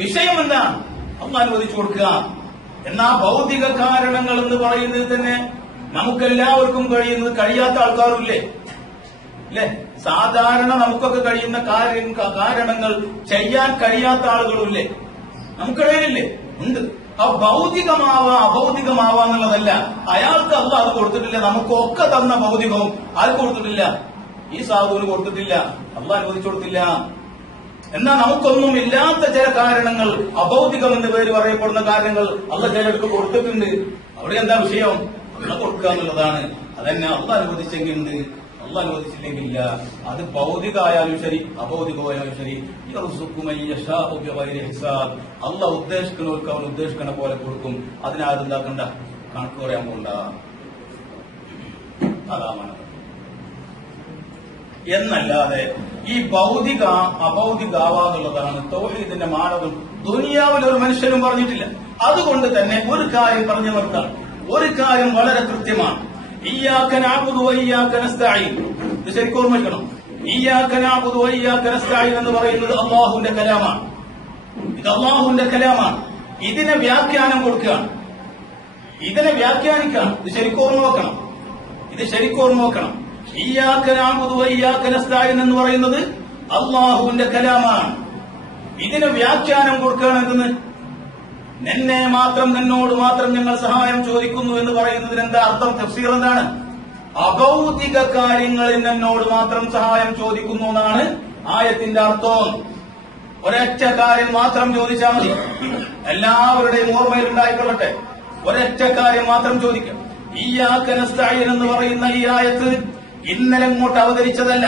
വിഷയം എന്താണ്? അള്ളാഹ് അനുവദിച്ചു കൊടുക്കുക. എന്നാ ഭൗതിക കാരണങ്ങൾ എന്ന് പറയുന്നത് തന്നെ നമുക്കെല്ലാവർക്കും കഴിയുന്നത് കഴിയാത്ത ആൾക്കാരില്ലേ? അല്ലെ? സാധാരണ നമുക്കൊക്കെ കഴിയുന്ന കാരണങ്ങൾ ചെയ്യാൻ കഴിയാത്ത ആളുകളില്ലേ? നമുക്കിടയിലില്ലേ? ഉണ്ട്. ഭൗതികമാവാ അഭൗതികമാവാ എന്നുള്ളതല്ല. അയാൾക്ക് അള്ളാഹ് അത് കൊടുത്തിട്ടില്ല. നമുക്കൊക്കെ തന്ന ഭൗതികവും ആർക്ക് കൊടുത്തിട്ടില്ല? ഈ സാധുവിന് കൊടുത്തിട്ടില്ല. അള്ളാഹ് അനുവദിച്ചു കൊടുത്തില്ല. എന്നാൽ നമുക്കൊന്നും ഇല്ലാത്ത ചില കാരണങ്ങൾ, അഭൗതികം എന്ന് പേര് പറയപ്പെടുന്ന കാര്യങ്ങൾ അള്ളാഹ് ചിലർക്ക് കൊടുത്തിട്ടുണ്ട്. അവിടെ എന്താ വിഷയം? അള്ളാഹ് കൊടുക്കുക എന്നുള്ളതാണ്. അതന്നെ അള്ളാഹ് അനുവദിച്ചെങ്കിലുണ്ട്, അള്ളാഹ് അനുവദിച്ചില്ലെങ്കിലില്ല. അത് ഭൗതികമായാലും ശരി അഭൗതികമായാലും ശരി. അള്ളാഹ് ഉദ്ദേശിക്കുന്നവർക്ക് അവൻ ഉദ്ദേശിക്കുന്ന പോലെ കൊടുക്കും. അതിനാരുണ്ടാക്കണ്ട, കണക്ക് പറയാൻ പോകണ്ട. അതാണ്. എന്നല്ലാതെ ഈ ഭൗതിക അഭൗതികാവാന്നുള്ളതാണ് തൗഹീദിന്റെ മാനദണ്ഡം. ദുനിയാവിൽ ഒരു മനുഷ്യനും പറഞ്ഞിട്ടില്ല. അതുകൊണ്ട് തന്നെ ഒരു കാര്യം പറഞ്ഞു നിർത്താം. ഒരു കാര്യം വളരെ കൃത്യമാണ്. ഇയ്യാക നഅ്ബുദു വ ഇയ്യാക നസ്തഈൻ. ഇത് ശരിക്കും ഓർമ്മിക്കണം. ഇയ്യാക നഅ്ബുദു വ ഇയ്യാക നസ്തഈൻ എന്ന് പറയുന്നത് അല്ലാഹുവിന്റെ കലാമാണ്. ഇത് അല്ലാഹുവിന്റെ കലാമാണ്. ഇതിനെ വ്യാഖ്യാനം കൊടുക്കുകയാണ്, ഇതിനെ വ്യാഖ്യാനിക്കുകയാണ്. ഇത് ശരിക്കും ഓർമ്മ വെക്കണം. ഇയ്യാക നഅ്ബുദു വ ഇയ്യാക നസ്തഈൻ എന്ന് പറയുന്നത് അല്ലാഹുവിന്റെ കലാമാണ്. ഇതിന് വ്യാഖ്യാനം കൊടുക്കുകയാണെന്ന് നിന്നോട് മാത്രം ഞങ്ങൾ സഹായം ചോദിക്കുന്നു എന്ന് പറയുന്നതിന് എന്താ അർത്ഥം? തഫ്സീർ എന്താണ്? അഭൗതിക കാര്യങ്ങളിൽ എന്നോട് മാത്രം സഹായം ചോദിക്കുന്നു എന്നാണ് ആയത്തിന്റെ അർത്ഥം. ഒരൊറ്റ കാര്യം മാത്രം ചോദിച്ചാൽ മതി. എല്ലാവരുടെയും ഓർമ്മയിൽ ഉണ്ടായിക്കൊള്ളട്ടെ. ഒരൊറ്റ കാര്യം മാത്രം ചോദിക്കാം. ഇയ്യാക നസ്തഈൻ എന്ന് പറയുന്ന ഈ ആയത്ത് ഇന്നലെ ഇങ്ങോട്ട് അവതരിച്ചതല്ല.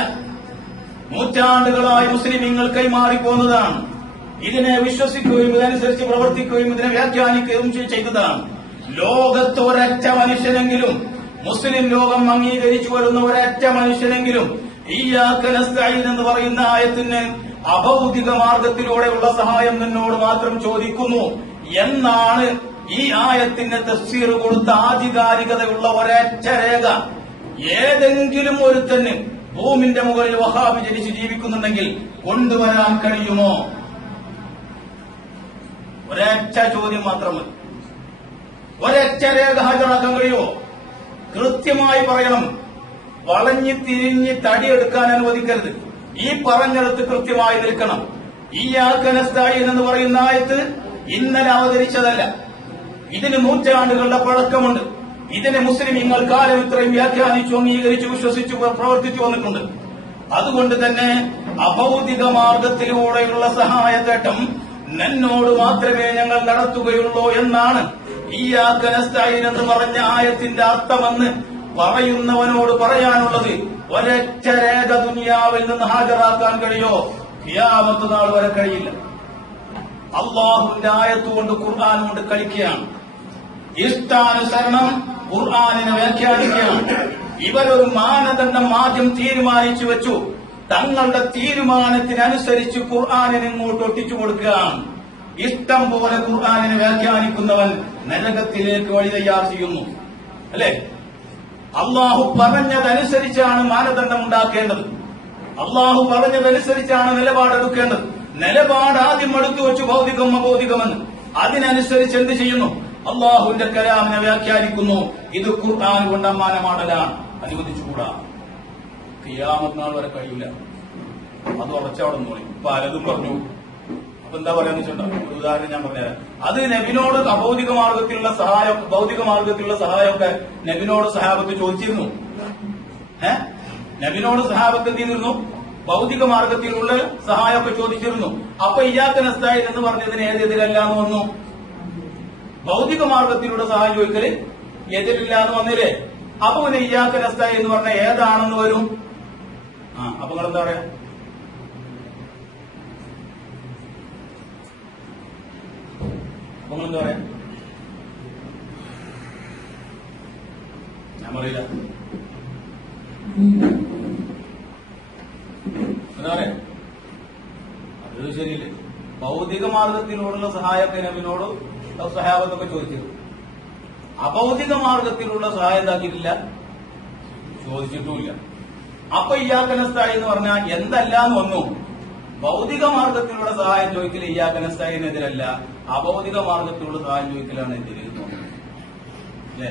നൂറ്റാണ്ടുകളായി മുസ്ലിമീങ്ങൾ കൈമാറിപ്പോന്നതാണ്. ഇതിനെ വിശ്വസിക്കുകയും ഇതനുസരിച്ച് പ്രവർത്തിക്കുകയും ഇതിനെ വ്യാഖ്യാനിക്കുകയും ചെയ്തതാണ്. ലോകത്ത് ഒരൊറ്റ മനുഷ്യനെങ്കിലും, മുസ്ലിം ലോകം അംഗീകരിച്ചു വരുന്ന ഒരൊറ്റ മനുഷ്യനെങ്കിലും ഇയ്യാക നസ്തഈൻ എന്ന് പറയുന്ന ആയത്തിന് അഭൗതിക മാർഗത്തിലൂടെയുള്ള സഹായം നിന്നോട് മാത്രം ചോദിക്കുന്നു എന്നാണ് ഈ ആയത്തിന് തഫ്സീർ കൊടുത്ത ആധികാരികതയുള്ള ഒരൊറ്റ രേഖ ഏതെങ്കിലും ഒരുത്തന് ഭൂമിന്റെ മുകളിൽ വഹാബി ജനിച്ച് ജീവിക്കുന്നുണ്ടെങ്കിൽ കൊണ്ടുവരാൻ കഴിയുമോ? ഒരൊറ്റ ചോദ്യം മാത്രം മതി. ഒരൊറ്റ രേഖ ഹാജരാക്കാൻ കഴിയുമോ? കൃത്യമായി പറയണം. വളഞ്ഞി തിരിഞ്ഞ് തടിയെടുക്കാൻ അനുവദിക്കരുത്. ഈ പറഞ്ഞെടുത്ത് കൃത്യമായി നിൽക്കണം. ഇയ്യാക നസ്തഈൻ എന്ന് പറയുന്ന ആയത്ത് ഇന്നലെ അവതരിച്ചതല്ല. ഇതിന് നൂറ്റാണ്ടുകളുടെ പഴക്കമുണ്ട്. ഇതിനെ മുസ്ലിമീങ്ങൾ കാലം ഇത്രയും വ്യാഖ്യാനിച്ചു, അംഗീകരിച്ചു, വിശ്വസിച്ചു, പ്രവർത്തിച്ചു വന്നിട്ടുണ്ട്. അതുകൊണ്ട് തന്നെ അഭൗതിക മാർഗത്തിലൂടെയുള്ള സഹായത്തേട്ടം നിന്നോട് മാത്രമേ ഞങ്ങൾ നടത്തുകയുള്ളൂ എന്നാണ് ഇയ്യാക നസ്തഈൻ എന്ന് പറഞ്ഞ ആയത്തിന്റെ അർത്ഥമെന്ന് പറയുന്നവനോട് പറയാനുള്ളത്. ഒരൊറ്റ രേഖ ദുനിയാവിൽ നിന്ന് ഹാജരാക്കാൻ കഴിയോ? ഖിയാമത്ത് നാൾ വരെ കഴിയില്ല. അള്ളാഹുവിന്റെ ആയത്തുകൊണ്ട് ഖുർആൻ കൊണ്ട് കളിക്കുകയാണ്. ഇഷ്ടാനുസരണം ഖുർആനിനെ വ്യാഖ്യാനിക്കുകയാണ്. ഇവരൊരു മാനദണ്ഡം ആദ്യം തീരുമാനിച്ചു വെച്ചു. തങ്ങളുടെ തീരുമാനത്തിനനുസരിച്ച് ഖുർആനിനെ ഇങ്ങോട്ട് ഒട്ടിച്ചു കൊടുക്കുകയാണ്. ഇഷ്ടം പോലെ ഖുർആനിനെ വ്യാഖ്യാനിക്കുന്നവൻ നരകത്തിലേക്ക് വഴി തയ്യാർ ചെയ്യുന്നു. അല്ലെ? അള്ളാഹു പറഞ്ഞതനുസരിച്ചാണ് മാനദണ്ഡം ഉണ്ടാക്കേണ്ടത്. അള്ളാഹു പറഞ്ഞതനുസരിച്ചാണ് നിലപാടെടുക്കേണ്ടത്. നിലപാട് ആദ്യം എടുത്തു വെച്ചു ഭൗതികം അഭൗതികമെന്ന്. അതിനനുസരിച്ച് എന്ത് ചെയ്യുന്നു? അള്ളാഹുവിന്റെ കലാമിനെ വ്യാഖ്യാനിക്കുന്നു. ഇത് ഖുർആൻ കൊണ്ട് അമ്മാനമാടലാണ്, അനുവദിച്ചുകൂടാ. ഖിയാമത്ത് നാൾ വരെ കഴിയില്ല. അത് ഉറച്ചവിടെ നോളി. പലതും പറഞ്ഞു. അപ്പൊ എന്താ പറയാന്ന് വെച്ചിട്ടുണ്ടോ? ഒരു ഉദാഹരണം ഞാൻ പറഞ്ഞുതരാം. അത് നബിനോട് അഭൗതിക മാർഗത്തിലുള്ള സഹായം, ഭൗതിക മാർഗത്തിലുള്ള സഹായമൊക്കെ നബിനോട് സഹാബത്ത് ചോദിച്ചിരുന്നു. നബിനോട് സഹാബത്ത് എന്ത് ചെയ്തിരുന്നു? ഭൗതിക മാർഗത്തിലുള്ള സഹായമൊക്കെ ചോദിച്ചിരുന്നു. അപ്പൊ ഇയ്യാക നസ്തഈൻ എന്ന് പറഞ്ഞതിന് ഏതെതിരല്ല എന്ന് വന്നു? ഭൗതിക മാർഗത്തിലൂടെ സഹായം ചോദിക്കല് എതിരില്ല എന്ന് വന്നില്ലേ? അപ്പൊ പിന്നെ ഇയ്യാക നസ്തഈൻ എന്ന് പറഞ്ഞ ഏതാണെന്ന് വരും? അപ്പൊ നിങ്ങളെന്താ പറയാ? അപ്പൊ നിങ്ങളെന്താ പറയാ? ഞാൻ പറയില്ല. എന്താ പറയാ? അത് ശരിയില്ലേ? ഭൗതിക മാർഗത്തിലൂടെയുള്ള സഹായമൊക്കെ നബിനോട് സഹാബത്തൊക്കെ ചോദിച്ചിരുന്നു. അഭൗതിക മാർഗത്തിലുള്ള സഹായം എന്താക്കിയിട്ടില്ല, ചോദിച്ചിട്ടുമില്ല. അപ്പൊ ഇയ്യാക നസ്തഈൻ എന്ന് പറഞ്ഞാൽ എന്തല്ലാന്ന് വന്നു? ഭൗതിക മാർഗത്തിലുള്ള സഹായം ചോദിക്കൽ ഇയ്യാക നസ്തഈനെതിരല്ല, അഭൗതിക മാർഗത്തിലുള്ള സഹായം ചോദിക്കലാണ് എതിരെന്ന് തോന്നുന്നത്. അല്ലേ?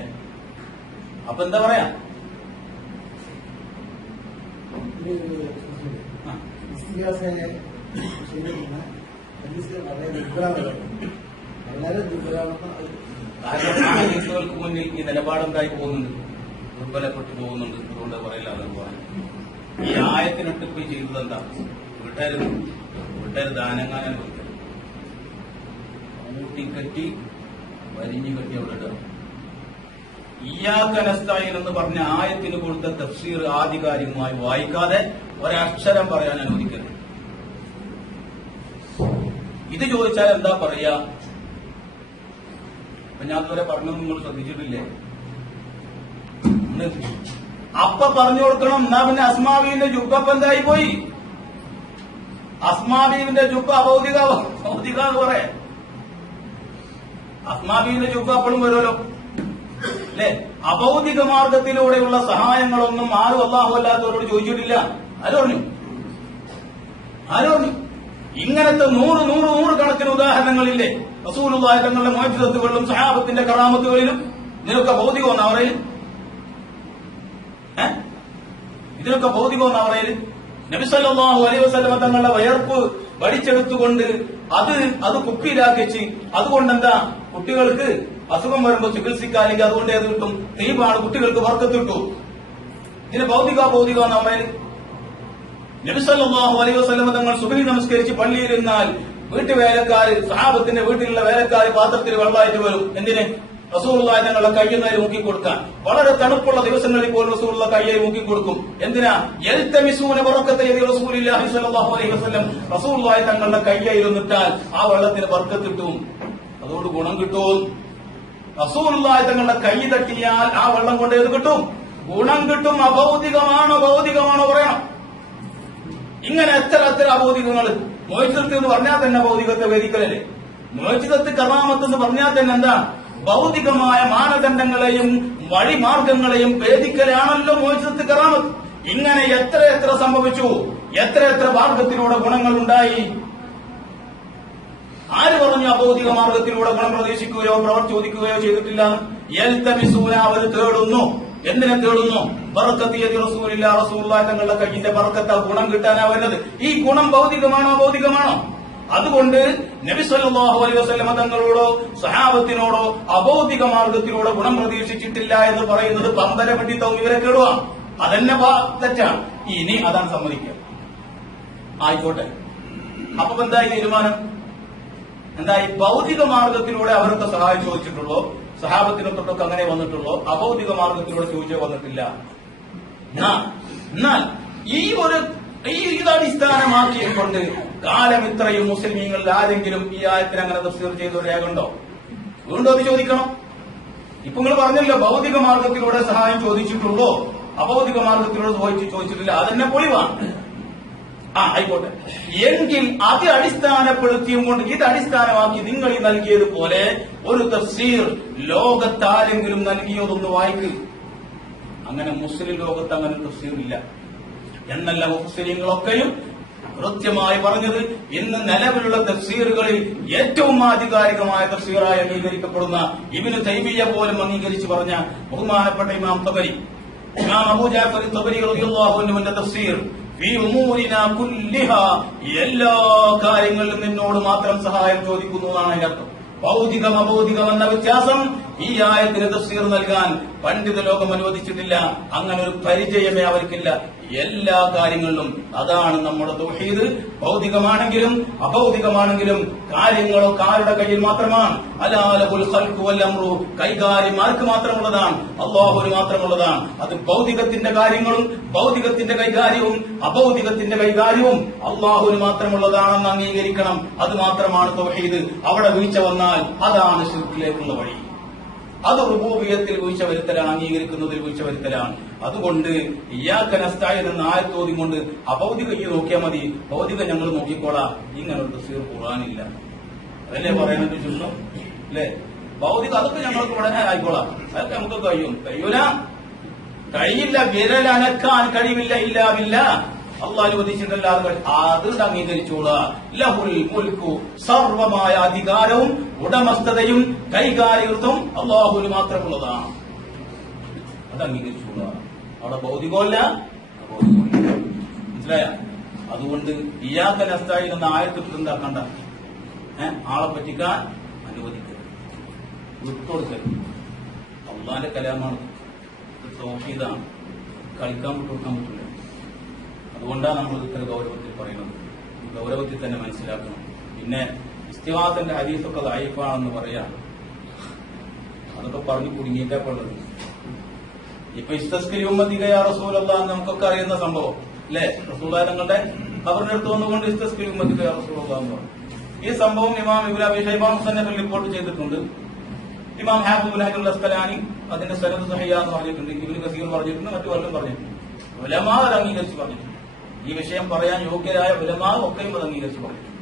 അപ്പൊ എന്താ പറയാ? ആയത്തുകൾക്ക് മുന്നിൽ ഈ നിലപാടുണ്ടായി പോകുന്നുണ്ട്, ദുർബലപ്പെട്ടു പോകുന്നുണ്ട്. അതുകൊണ്ട് പറയില്ല. ഈ ആയത്തിനൊട്ട് പോയി ചെയ്തത് എന്താ? വീട്ടുകാർ ദാനങ്ങാനും കൂട്ടിക്കറ്റി വരിഞ്ഞു കെട്ടി അവിടെ ഇടുക. ഇയ്യാക നസ്തഈൻ എന്ന് പറഞ്ഞ ആയത്തിന് കൊടുത്ത തഫ്സീർ ആധികാരികമായി വായിക്കാതെ ഒരക്ഷരം പറയാൻ അനുവദിക്കരുത്. ഇത് ചോദിച്ചാൽ എന്താ പറയാ? അപ്പൊ ഞാൻ ഇതുവരെ പറഞ്ഞത് നിങ്ങൾ ശ്രദ്ധിച്ചിട്ടില്ലേ? അപ്പൊ പറഞ്ഞു കൊടുക്കണം. എന്നാ പിന്നെ അസ്മാബീന്റെ ജുബ്ബ എന്തായി പോയി? അസ്മാബീന്റെ ജുബ്ബ അഭൗതിക ഭൗതിക എന്ന് പറയാം. അസ്മാബീന്റെ ജുബ്ബ അപ്പോഴും വരുമല്ലോ, അല്ലെ? അഭൗതിക മാർഗത്തിലൂടെയുള്ള സഹായങ്ങളൊന്നും ആരും അല്ലാഹു അല്ലാത്തവരോട് ചോദിച്ചിട്ടില്ല. ആരും പറഞ്ഞു? ഇങ്ങനത്തെ നൂറ് കണക്കിന് ഉദാഹരണങ്ങളില്ലേ റസൂലുള്ളാഹി തങ്ങളുടെ മുഅ്ജിസത്തുകളിലും സഹാബത്തിന്റെ കറാമത്തുകളിലും? ഇതിനൊക്കെ ഭൗതികമെന്നാ പറയല്? ഇതിനൊക്കെ ഭൗതികമെന്നാ പറയല്? നബി സല്ലല്ലാഹു അലൈഹി വസല്ലം തങ്ങളുടെ വയർപ്പ് വടിച്ചെടുത്തുകൊണ്ട് അത് കുപ്പിയിലാക്കിച്ച് അതുകൊണ്ടെന്താ കുട്ടികൾക്ക് അസുഖം വരുമ്പോൾ ചികിത്സിക്കാനെങ്കിൽ അതുകൊണ്ട് ഏത് കിട്ടും? തീപാണ് കുട്ടികൾക്ക് ബർക്കത്ത് കിട്ടും. ഇതിന് ഭൗതികമെന്നാ പറയല്? നബി സല്ലല്ലാഹു അലൈഹി വസല്ലം തങ്ങൾ സുബ്ഹി നമസ്കരിച്ച് പള്ളിയിലിരുന്നാൽ വീട്ടുവേലക്കാര്, സഹാബത്തിന്റെ വീട്ടിലുള്ള വേലക്കാര് പാത്രത്തിൽ വെള്ളമായിട്ട് വരും. എന്തിന്? റസൂലുള്ളാഹി തങ്ങളുടെ കയ്യുന്നതിൽ മുക്കിക്കൊടുക്കാൻ. വളരെ തണുപ്പുള്ള ദിവസങ്ങളിൽ പോലും റസൂലുള്ള കയ്യിൽ മുക്കിക്കൊടുക്കും. എന്തിനാ? യൽതമിസൂന ബറക്കത യദി റസൂലില്ലാഹി സ്വല്ലല്ലാഹു അലൈഹി വസല്ലം. റസൂലുള്ളാഹി തങ്ങളുടെ കയ്യിലിരുന്നിട്ടാൽ ആ വെള്ളത്തിന് ബർക്കത്ത് കിട്ടും, അതുകൊണ്ട് ഗുണം കിട്ടും. റസൂലുള്ളാഹി തങ്ങളുടെ കൈ തട്ടിയാൽ ആ വെള്ളം കൊണ്ട് ഏത് കിട്ടും? ഗുണം കിട്ടും. അഭൗതികമാണോ ഭൗതികമാണോ പറയണം. ഇങ്ങനെ എത്ര അഭൗതികങ്ങൾ. മുഅ്ജിസത്ത് എന്ന് പറഞ്ഞാൽ തന്നെ ഭൗതികത്തെ വേദിക്കലല്ലേ? മുഅ്ജിസത്ത് കറാമത്ത് എന്ന് പറഞ്ഞാൽ തന്നെ എന്താ? ഭൗതികമായ മാനദണ്ഡങ്ങളെയും വഴിമാർഗങ്ങളെയും ഭേദിക്കലാണല്ലോ മുഅ്ജിസത്ത് കറാമത്ത്. ഇങ്ങനെ എത്ര സംഭവിച്ചു, എത്ര മാർഗത്തിലൂടെ ഗുണങ്ങൾ ഉണ്ടായി. ആര് പറഞ്ഞു അഭൗതിക മാർഗത്തിലൂടെ ഗുണം പ്രതീക്ഷിക്കുകയോ ചോദിക്കുകയോ ചെയ്തിട്ടില്ല? യൽതമിസൂന, അവർ തേടുന്നു. എന്തിനെ തേടുന്നു? ബർക്കത്തിയതി റസൂലില്ല, റസൂലുള്ളാഹി തങ്ങളുടെ കയ്യിന്റെ ബർക്കത്ത്, ഗുണം കിട്ടാനാ വരുന്നത്. ഈ ഗുണം ഭൗതികമാണോ ഭൗതികമാണോ? അതുകൊണ്ട് നബി സല്ലല്ലാഹു അലൈഹി വസല്ലമ തങ്ങളോടോ സഹാബത്തിനോടോ അഭൗതിക മാർഗത്തിലൂടെ ഗുണം പ്രതീക്ഷിച്ചിട്ടില്ല എന്ന് പറയുന്നത് പമ്പര പണ്ഡിതവും ഇവരെ കേടുവാ. അതെന്നെ തെറ്റാണ്. ഇനി അതാണ് സമ്മതിക്കുക. ആയിക്കോട്ടെ, അപ്പൊ എന്തായി തീരുമാനം? എന്തായി? ഭൗതിക മാർഗത്തിലൂടെ അവരൊക്കെ സഹായം ചോദിച്ചിട്ടുള്ളൂ, സഹാബത്തിനൊക്കെ അങ്ങനെ വന്നിട്ടുള്ളൂ, അഭൗതിക മാർഗത്തിലൂടെ ചോദിച്ചേ വന്നിട്ടില്ല. എന്നാൽ ഇത് അടിസ്ഥാനമാക്കിക്കൊണ്ട് കാലം ഇത്രയും മുസ്ലിമീങ്ങളിൽ ആരെങ്കിലും ഈ ആയത്തിന് അങ്ങനെ തഫ്സീർ ചെയ്ത ഒരു രേഖയുണ്ടോ? വീണ്ടും അത് ചോദിക്കണം. ഇപ്പൊ നിങ്ങൾ പറഞ്ഞല്ലോ ഭൗതിക മാർഗത്തിലൂടെ സഹായം ചോദിച്ചിട്ടുള്ളൂ, അഭൗതിക മാർഗത്തിലൂടെ ചോദിച്ചിട്ടില്ല. അതെന്നെ പൊളിവാണ്. ആയിക്കോട്ടെ. എങ്കിൽ അത് അടിസ്ഥാനപ്പെടുത്തിയും കൊണ്ട് ഇത് അടിസ്ഥാനമാക്കി നിങ്ങൾ ഈ നൽകിയതുപോലെ ഒരു തഫ്സീർ ലോകത്താരെങ്കിലും നൽകിയതൊന്ന് വായിക്കുക. അങ്ങനെ മുസ്ലിം ലോകത്ത് അങ്ങനെ തഫ്സീർ ഇല്ല എന്നല്ല മുഫ്സിരീങ്ങളൊക്കെയും കൃത്യമായി പറഞ്ഞത്. ഇന്ന് നിലവിലുള്ള തഫ്സീറുകളിൽ ഏറ്റവും ആധികാരികമായ തഫ്സീറായി അംഗീകരിക്കപ്പെടുന്ന ഇബ്നു തൈമിയ്യ പോലും അംഗീകരിച്ച് പറഞ്ഞ ബഹുമാനപ്പെട്ട ഇമാം തബരി, ഇമാം അബൂ ജഅഫർ തബരി റളിയല്ലാഹു അൻഹുവിന്റെ തഫ്സീർ ഫീ ഉമൂരിനാ കുല്ലിഹാ, എല്ലാ കാര്യങ്ങളിലും നിന്നോട് മാത്രം സഹായം ചോദിക്കുന്നു എന്നാണ് അതിന്റെ അർത്ഥം. ഭൗതികം അഭൗതികം എന്ന വ്യത്യാസം ഈ ആയത്തിന് തഫ്സീർ നൽകാൻ പണ്ഡിത ലോകം അനുവദിച്ചിട്ടില്ല. അങ്ങനെ ഒരു പരിചയമേ അവർക്കില്ല. എല്ലാ കാര്യങ്ങളിലും അതാണ് നമ്മുടെ തൗഹീദ്. ഭൗതികമാണെങ്കിലും അഭൗതികമാണെങ്കിലും കാര്യങ്ങളോ ആരുടെ കയ്യിൽ മാത്രമാണ്. അലാ ലഹുൽ ഖൽഖു വൽ അംറു, കൈകാര്യം ആർക്ക് മാത്രമുള്ളതാണ്? അല്ലാഹുവിന് മാത്രമുള്ളതാണ്. അത് ഭൗതികത്തിന്റെ കാര്യങ്ങളും ഭൗതികത്തിന്റെ കൈകാര്യവും അഭൗതികത്തിന്റെ കൈകാര്യവും അല്ലാഹുവിന് മാത്രമുള്ളതാണെന്ന് അംഗീകരിക്കണം. അത് മാത്രമാണ് തൗഹീദ്. അവിടെ വീഴ്ച വന്നാൽ അതാണ് ശിർക്കിലേക്കുള്ള വഴി. അത് റുബൂബിയത്തിൽ വീഴ്ച വരുത്തലാണ്, അംഗീകരിക്കുന്നതിൽ വീഴ്ച വരുത്തലാണ്. അതുകൊണ്ട് ഇയ്യാക നസ്തഈൻ എന്ന ആയത്തോതി കൊണ്ട് അഭൗതിക നോക്കിയാൽ മതി, ഭൗതിക ഞങ്ങൾ നോക്കിക്കോളാം. ഇങ്ങനെ ഒരു തഫ്സീർ ഖുർആനില്ല. അതല്ലേ പറയാനൊരു വിശ്വാസം അല്ലേ? ഭൗതിക അതൊക്കെ ഞങ്ങൾക്ക് ഉടനെ ആയിക്കോളാം, അതൊക്കെ നമുക്ക് കഴിയൂല, കഴിയില്ല, വിരലനക്കാൻ കഴിവില്ല. ഇല്ല ഇല്ല, അള്ളാഹ് അനുവദിച്ചിട്ടല്ലാതെ അത് അംഗീകരിച്ചോളാം. ലഹുൽ മുൽക്കു, സർവമായ അധികാരവും ഉടമസ്ഥതയും കൈകാര്യത്വം അള്ളാഹുവിന് മാത്രമുള്ളതാണ്. അത് അംഗീകരിച്ചോളാം. അവിടെ ഭൗതികമല്ല, മനസ്സിലായ? അതുകൊണ്ട് ഇയ്യാക നസ്തഈൻ എന്ന ആയത്തിൽ എന്താക്കണ്ട, ആളെ പറ്റിക്കാൻ അനുവദിക്കരുത്, വിട്ടുകൊടുക്കരുത്. അള്ളാന്റെ കലാമാണ്, തൗഹീദാണ്, കളിക്കാൻ വിട്ടുകൊടുക്കാൻ പറ്റില്ല. അതുകൊണ്ടാണ് നമ്മൾ ഇത്ര ഗൗരവത്തിൽ പറയുന്നത്. ഗൗരവത്തിൽ തന്നെ മനസ്സിലാക്കണം. പിന്നെ ഇസ്തിവാത്തിന്റെ ഹദീസൊക്കെ ദഈഫാണെന്ന് പറയാം, അതൊക്കെ പറഞ്ഞു കുടുങ്ങിയിട്ടേപ്പുള്ളത്. ഇപ്പൊ ഇസ്തസ്ഖിൽ ഉമ്മത്തിക യാ റസൂലല്ലാഹ് നമുക്കൊക്കെ അറിയുന്ന സംഭവം അല്ലെ? റസൂലുള്ളാഹി തങ്ങളുടെ ഖബറിന്റെ അടുത്ത് വന്നുകൊണ്ട് ഇസ്തസ്ഖിൽ ഉമ്മത്തിക യാ റസൂലല്ലാഹ് എന്ന് പറഞ്ഞു. ഈ സംഭവം ഇമാം ഇബ്നു അബീ ശൈബ മുസന്നഫിൽ റിപ്പോർട്ട് ചെയ്തിട്ടുണ്ട്. ഇമാം ഹാഫിദ് ഇബ്നു ഹജർ അസ്ഖലാനി അതിന്റെ സനദ് സഹിഹ എന്ന് പറഞ്ഞിട്ടുണ്ട്. ഇബ്നു കസീർ പറഞ്ഞിട്ടുണ്ട്, മറ്റു പലരും പറഞ്ഞിട്ടുണ്ട്. ഉലമാ അത് അംഗീകരിച്ച് പറഞ്ഞിട്ടുണ്ട്. ഈ വിഷയം പറയാൻ യോഗ്യരായ ഉലമാ ഒക്കെയും അത് അംഗീകരിച്ച് പറഞ്ഞിട്ടുണ്ട്.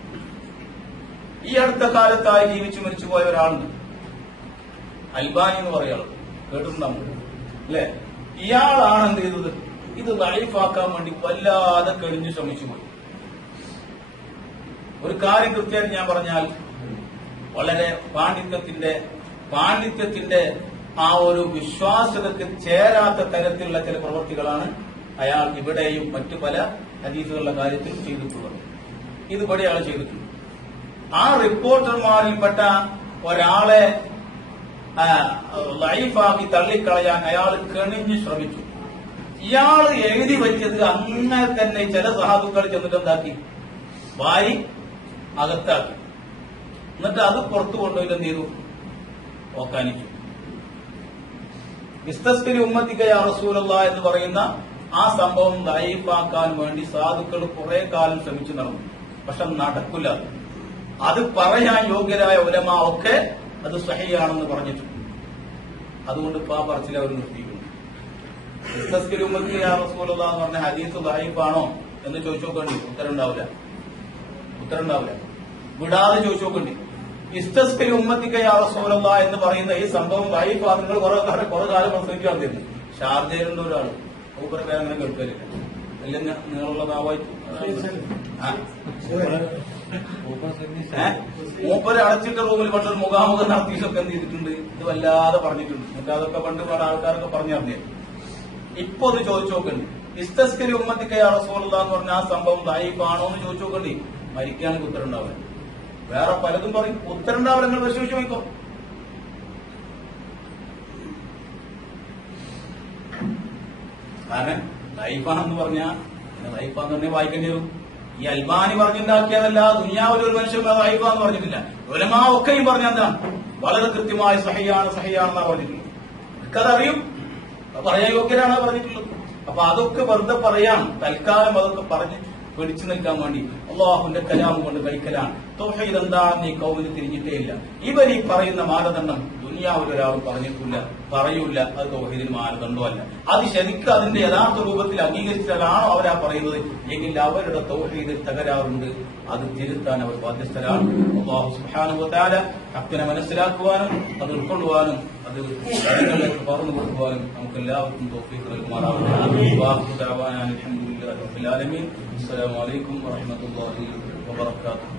ഈ അടുത്ത കാലത്തായി ജീവിച്ചു മരിച്ചുപോയ ഒരാളുണ്ട്, അൽബാനി എന്ന് പറയാള്, കേട്ടിട്ടുണ്ടാവും അല്ലെ? ഇയാളാണ് എന്ത് ചെയ്തത്? ഇത് ദഈഫാക്കാൻ വേണ്ടി വല്ലാതെ കഴിഞ്ഞു ശ്രമിച്ചു പോയി. ഒരു കാര്യം കൃത്യമായിട്ട് ഞാൻ പറഞ്ഞാൽ, വളരെ പാണ്ഡിത്യത്തിന്റെ ആ ഒരു വിശ്വാസ്യതയ്ക്ക് ചേരാത്ത തരത്തിലുള്ള ചില പ്രവൃത്തികളാണ് അയാൾ ഇവിടെയും മറ്റു പല ഹദീസുകളുടെ കാര്യത്തിൽ ചെയ്തിട്ടുള്ളത്. ഇതിവിടെ അയാൾ ചെയ്തിട്ടുണ്ട്. ആ റിപ്പോർട്ടർമാരിൽപ്പെട്ട ഒരാളെ ലൈഫാക്കി തള്ളിക്കളയാൻ അയാൾ കെണിഞ്ഞ് ശ്രമിച്ചു. ഇയാൾ എഴുതി വെച്ചത് അങ്ങനെ തന്നെ ചില സഹാബുക്കൾ ചെന്നിട്ട് എന്താക്കി, വാരി അകത്താക്കി. എന്നിട്ട് അത് പുറത്തു കൊണ്ടുപോയിട്ട് എന്ത് ചെയ്തു, ഓക്കാനിച്ചു. ഇസ്തസ്ഖിൽ ഉമ്മത്തിക യാ റസൂലല്ലാഹ് എന്ന് പറയുന്ന ആ സംഭവം ദഈഫാക്കാൻ വേണ്ടി സാധുക്കൾ കുറെ കാലം ശ്രമിച്ചു നടന്നു. പക്ഷെ നടക്കില്ല. അത് പറയാൻ യോഗ്യരായ ഉലമാ ഒക്കെ അത് സഹിയാണെന്ന് പറഞ്ഞിട്ടുണ്ട്. അതുകൊണ്ട് ഇപ്പൊ ആ പറച്ചിൽ അവർ നിർത്തിയിട്ടുണ്ട്. ഇസ്തസ്ഖിൽ ഉമ്മത്തിക യാ റസൂലല്ലാഹ് എന്ന് പറഞ്ഞ ഹദീസ് ദഈഫാണോ എന്ന് ചോദിച്ചു നോക്കേണ്ടി, ഉത്തരം ഉണ്ടാവില്ല. വിടാതെ ചോദിച്ചു നോക്കേണ്ടി. ഇസ്തസ്ഖിൽ ഉമ്മത്തിക യാ റസൂലല്ലാഹ് എന്ന് പറയുന്ന ഈ സംഭവം ദഈഫാ നിങ്ങൾ കുറെ കാലം പ്രസംഗിക്കാൻ തരുന്നു. ഷാർജയിലുള്ള ഒരാള് ഊപ്പർ പേരങ്ങനെ കേൾക്കില്ല. വലിയ നീളമുള്ളതാവായിട്ട് മൂപ്പര് അടച്ചിട്ട റൂമിൽ പണ്ടൊരു മുഖാമുഖം നടത്തിയിട്ടൊക്കെ എന്ത് ചെയ്തിട്ടുണ്ട്, ഇത് വല്ലാതെ പറഞ്ഞിട്ടുണ്ട്. എന്നിട്ട് അതൊക്കെ പണ്ട് പല ആൾക്കാരൊക്കെ പറഞ്ഞറിഞ്ഞു. ഇപ്പൊ അത് ചോദിച്ചു നോക്കണ്ട്, ഇസ്തസ്കരി ഉമ്മത്തിക്ക് യാ റസൂലുള്ളാഹി എന്ന് പറഞ്ഞ ആ സംഭവം ദഈഫാണോ എന്ന് ചോദിച്ചു നോക്കണ്ടേ. മരിക്കുകയാണെങ്കിൽ ഉത്തരം ഉണ്ടാവില്ല. വേറെ പലതും പറയും, ഉത്തരം ഉണ്ടാവില്ല. നിങ്ങൾ പരിശോധിച്ച് നോക്കോ. കാരണം ദഈഫാണെന്ന് പറഞ്ഞാൽ ദഈഫാന്ന് പറഞ്ഞാൽ വായിക്കേണ്ടി വരും. ഈ അൽബാനി പറഞ്ഞുണ്ടാക്കിയതല്ല, ദുനിയാവിൽ ഒരു മനുഷ്യൻ ദഈഫാന്ന് പറഞ്ഞിട്ടില്ല. ഉലമാ ഒക്കെയും പറഞ്ഞ എന്താണ്, വളരെ കൃത്യമായി സഹിയാണെന്നാ പറഞ്ഞിട്ടുള്ളത്. എനിക്കതറിയും, പറയാൻ യോഗ്യരാണ് പറഞ്ഞിട്ടുള്ളത്. അപ്പൊ അതൊക്കെ വെറുതെ പറയാം, തൽക്കാലം അതൊക്കെ പറഞ്ഞ് പിടിച്ചു നിൽക്കാൻ വേണ്ടി അള്ളാഹുവിന്റെ കലാം കൊണ്ട് കഴിക്കലാണ്. തൗഹീദ് എന്താണെന്ന് ഈ കൗമിന് തിരിഞ്ഞിട്ടേ ഇല്ല. ഇവർ ഈ പറയുന്ന മാനദണ്ഡം ദുനിയാവിൽ ഒരാൾ പറഞ്ഞിട്ടില്ല, പറയൂല. അത് തൗഹീദിന് മാനദണ്ഡമല്ല. അത് ശരിക്കും അതിന്റെ യഥാർത്ഥ രൂപത്തിൽ അംഗീകരിച്ചാലാണോ അവരാ പറയുന്നത് എങ്കിൽ അവരുടെ തൗഹീദിൽ തകരാറുണ്ട്. അത് തിരുത്താൻ അവർ ബാധ്യസ്ഥരാണ്. അല്ലാഹു സുബ്ഹാനഹു വ തആല ഹഖിനെ മനസ്സിലാക്കുവാനും അത് ഉൾക്കൊള്ളുവാനും അത് ജനങ്ങളിലേക്ക് പകർന്നു കൊടുക്കുവാനും നമുക്ക് എല്ലാവർക്കും തൗഫീഖ് നൽകുമാറാവട്ടെ. അൽഹംദുലില്ലാഹി റബ്ബിൽ ആലമീൻ. അസ്സലാമു അലൈക്കും വറഹ്മത്തുള്ളാഹി വബറകാതുഹു.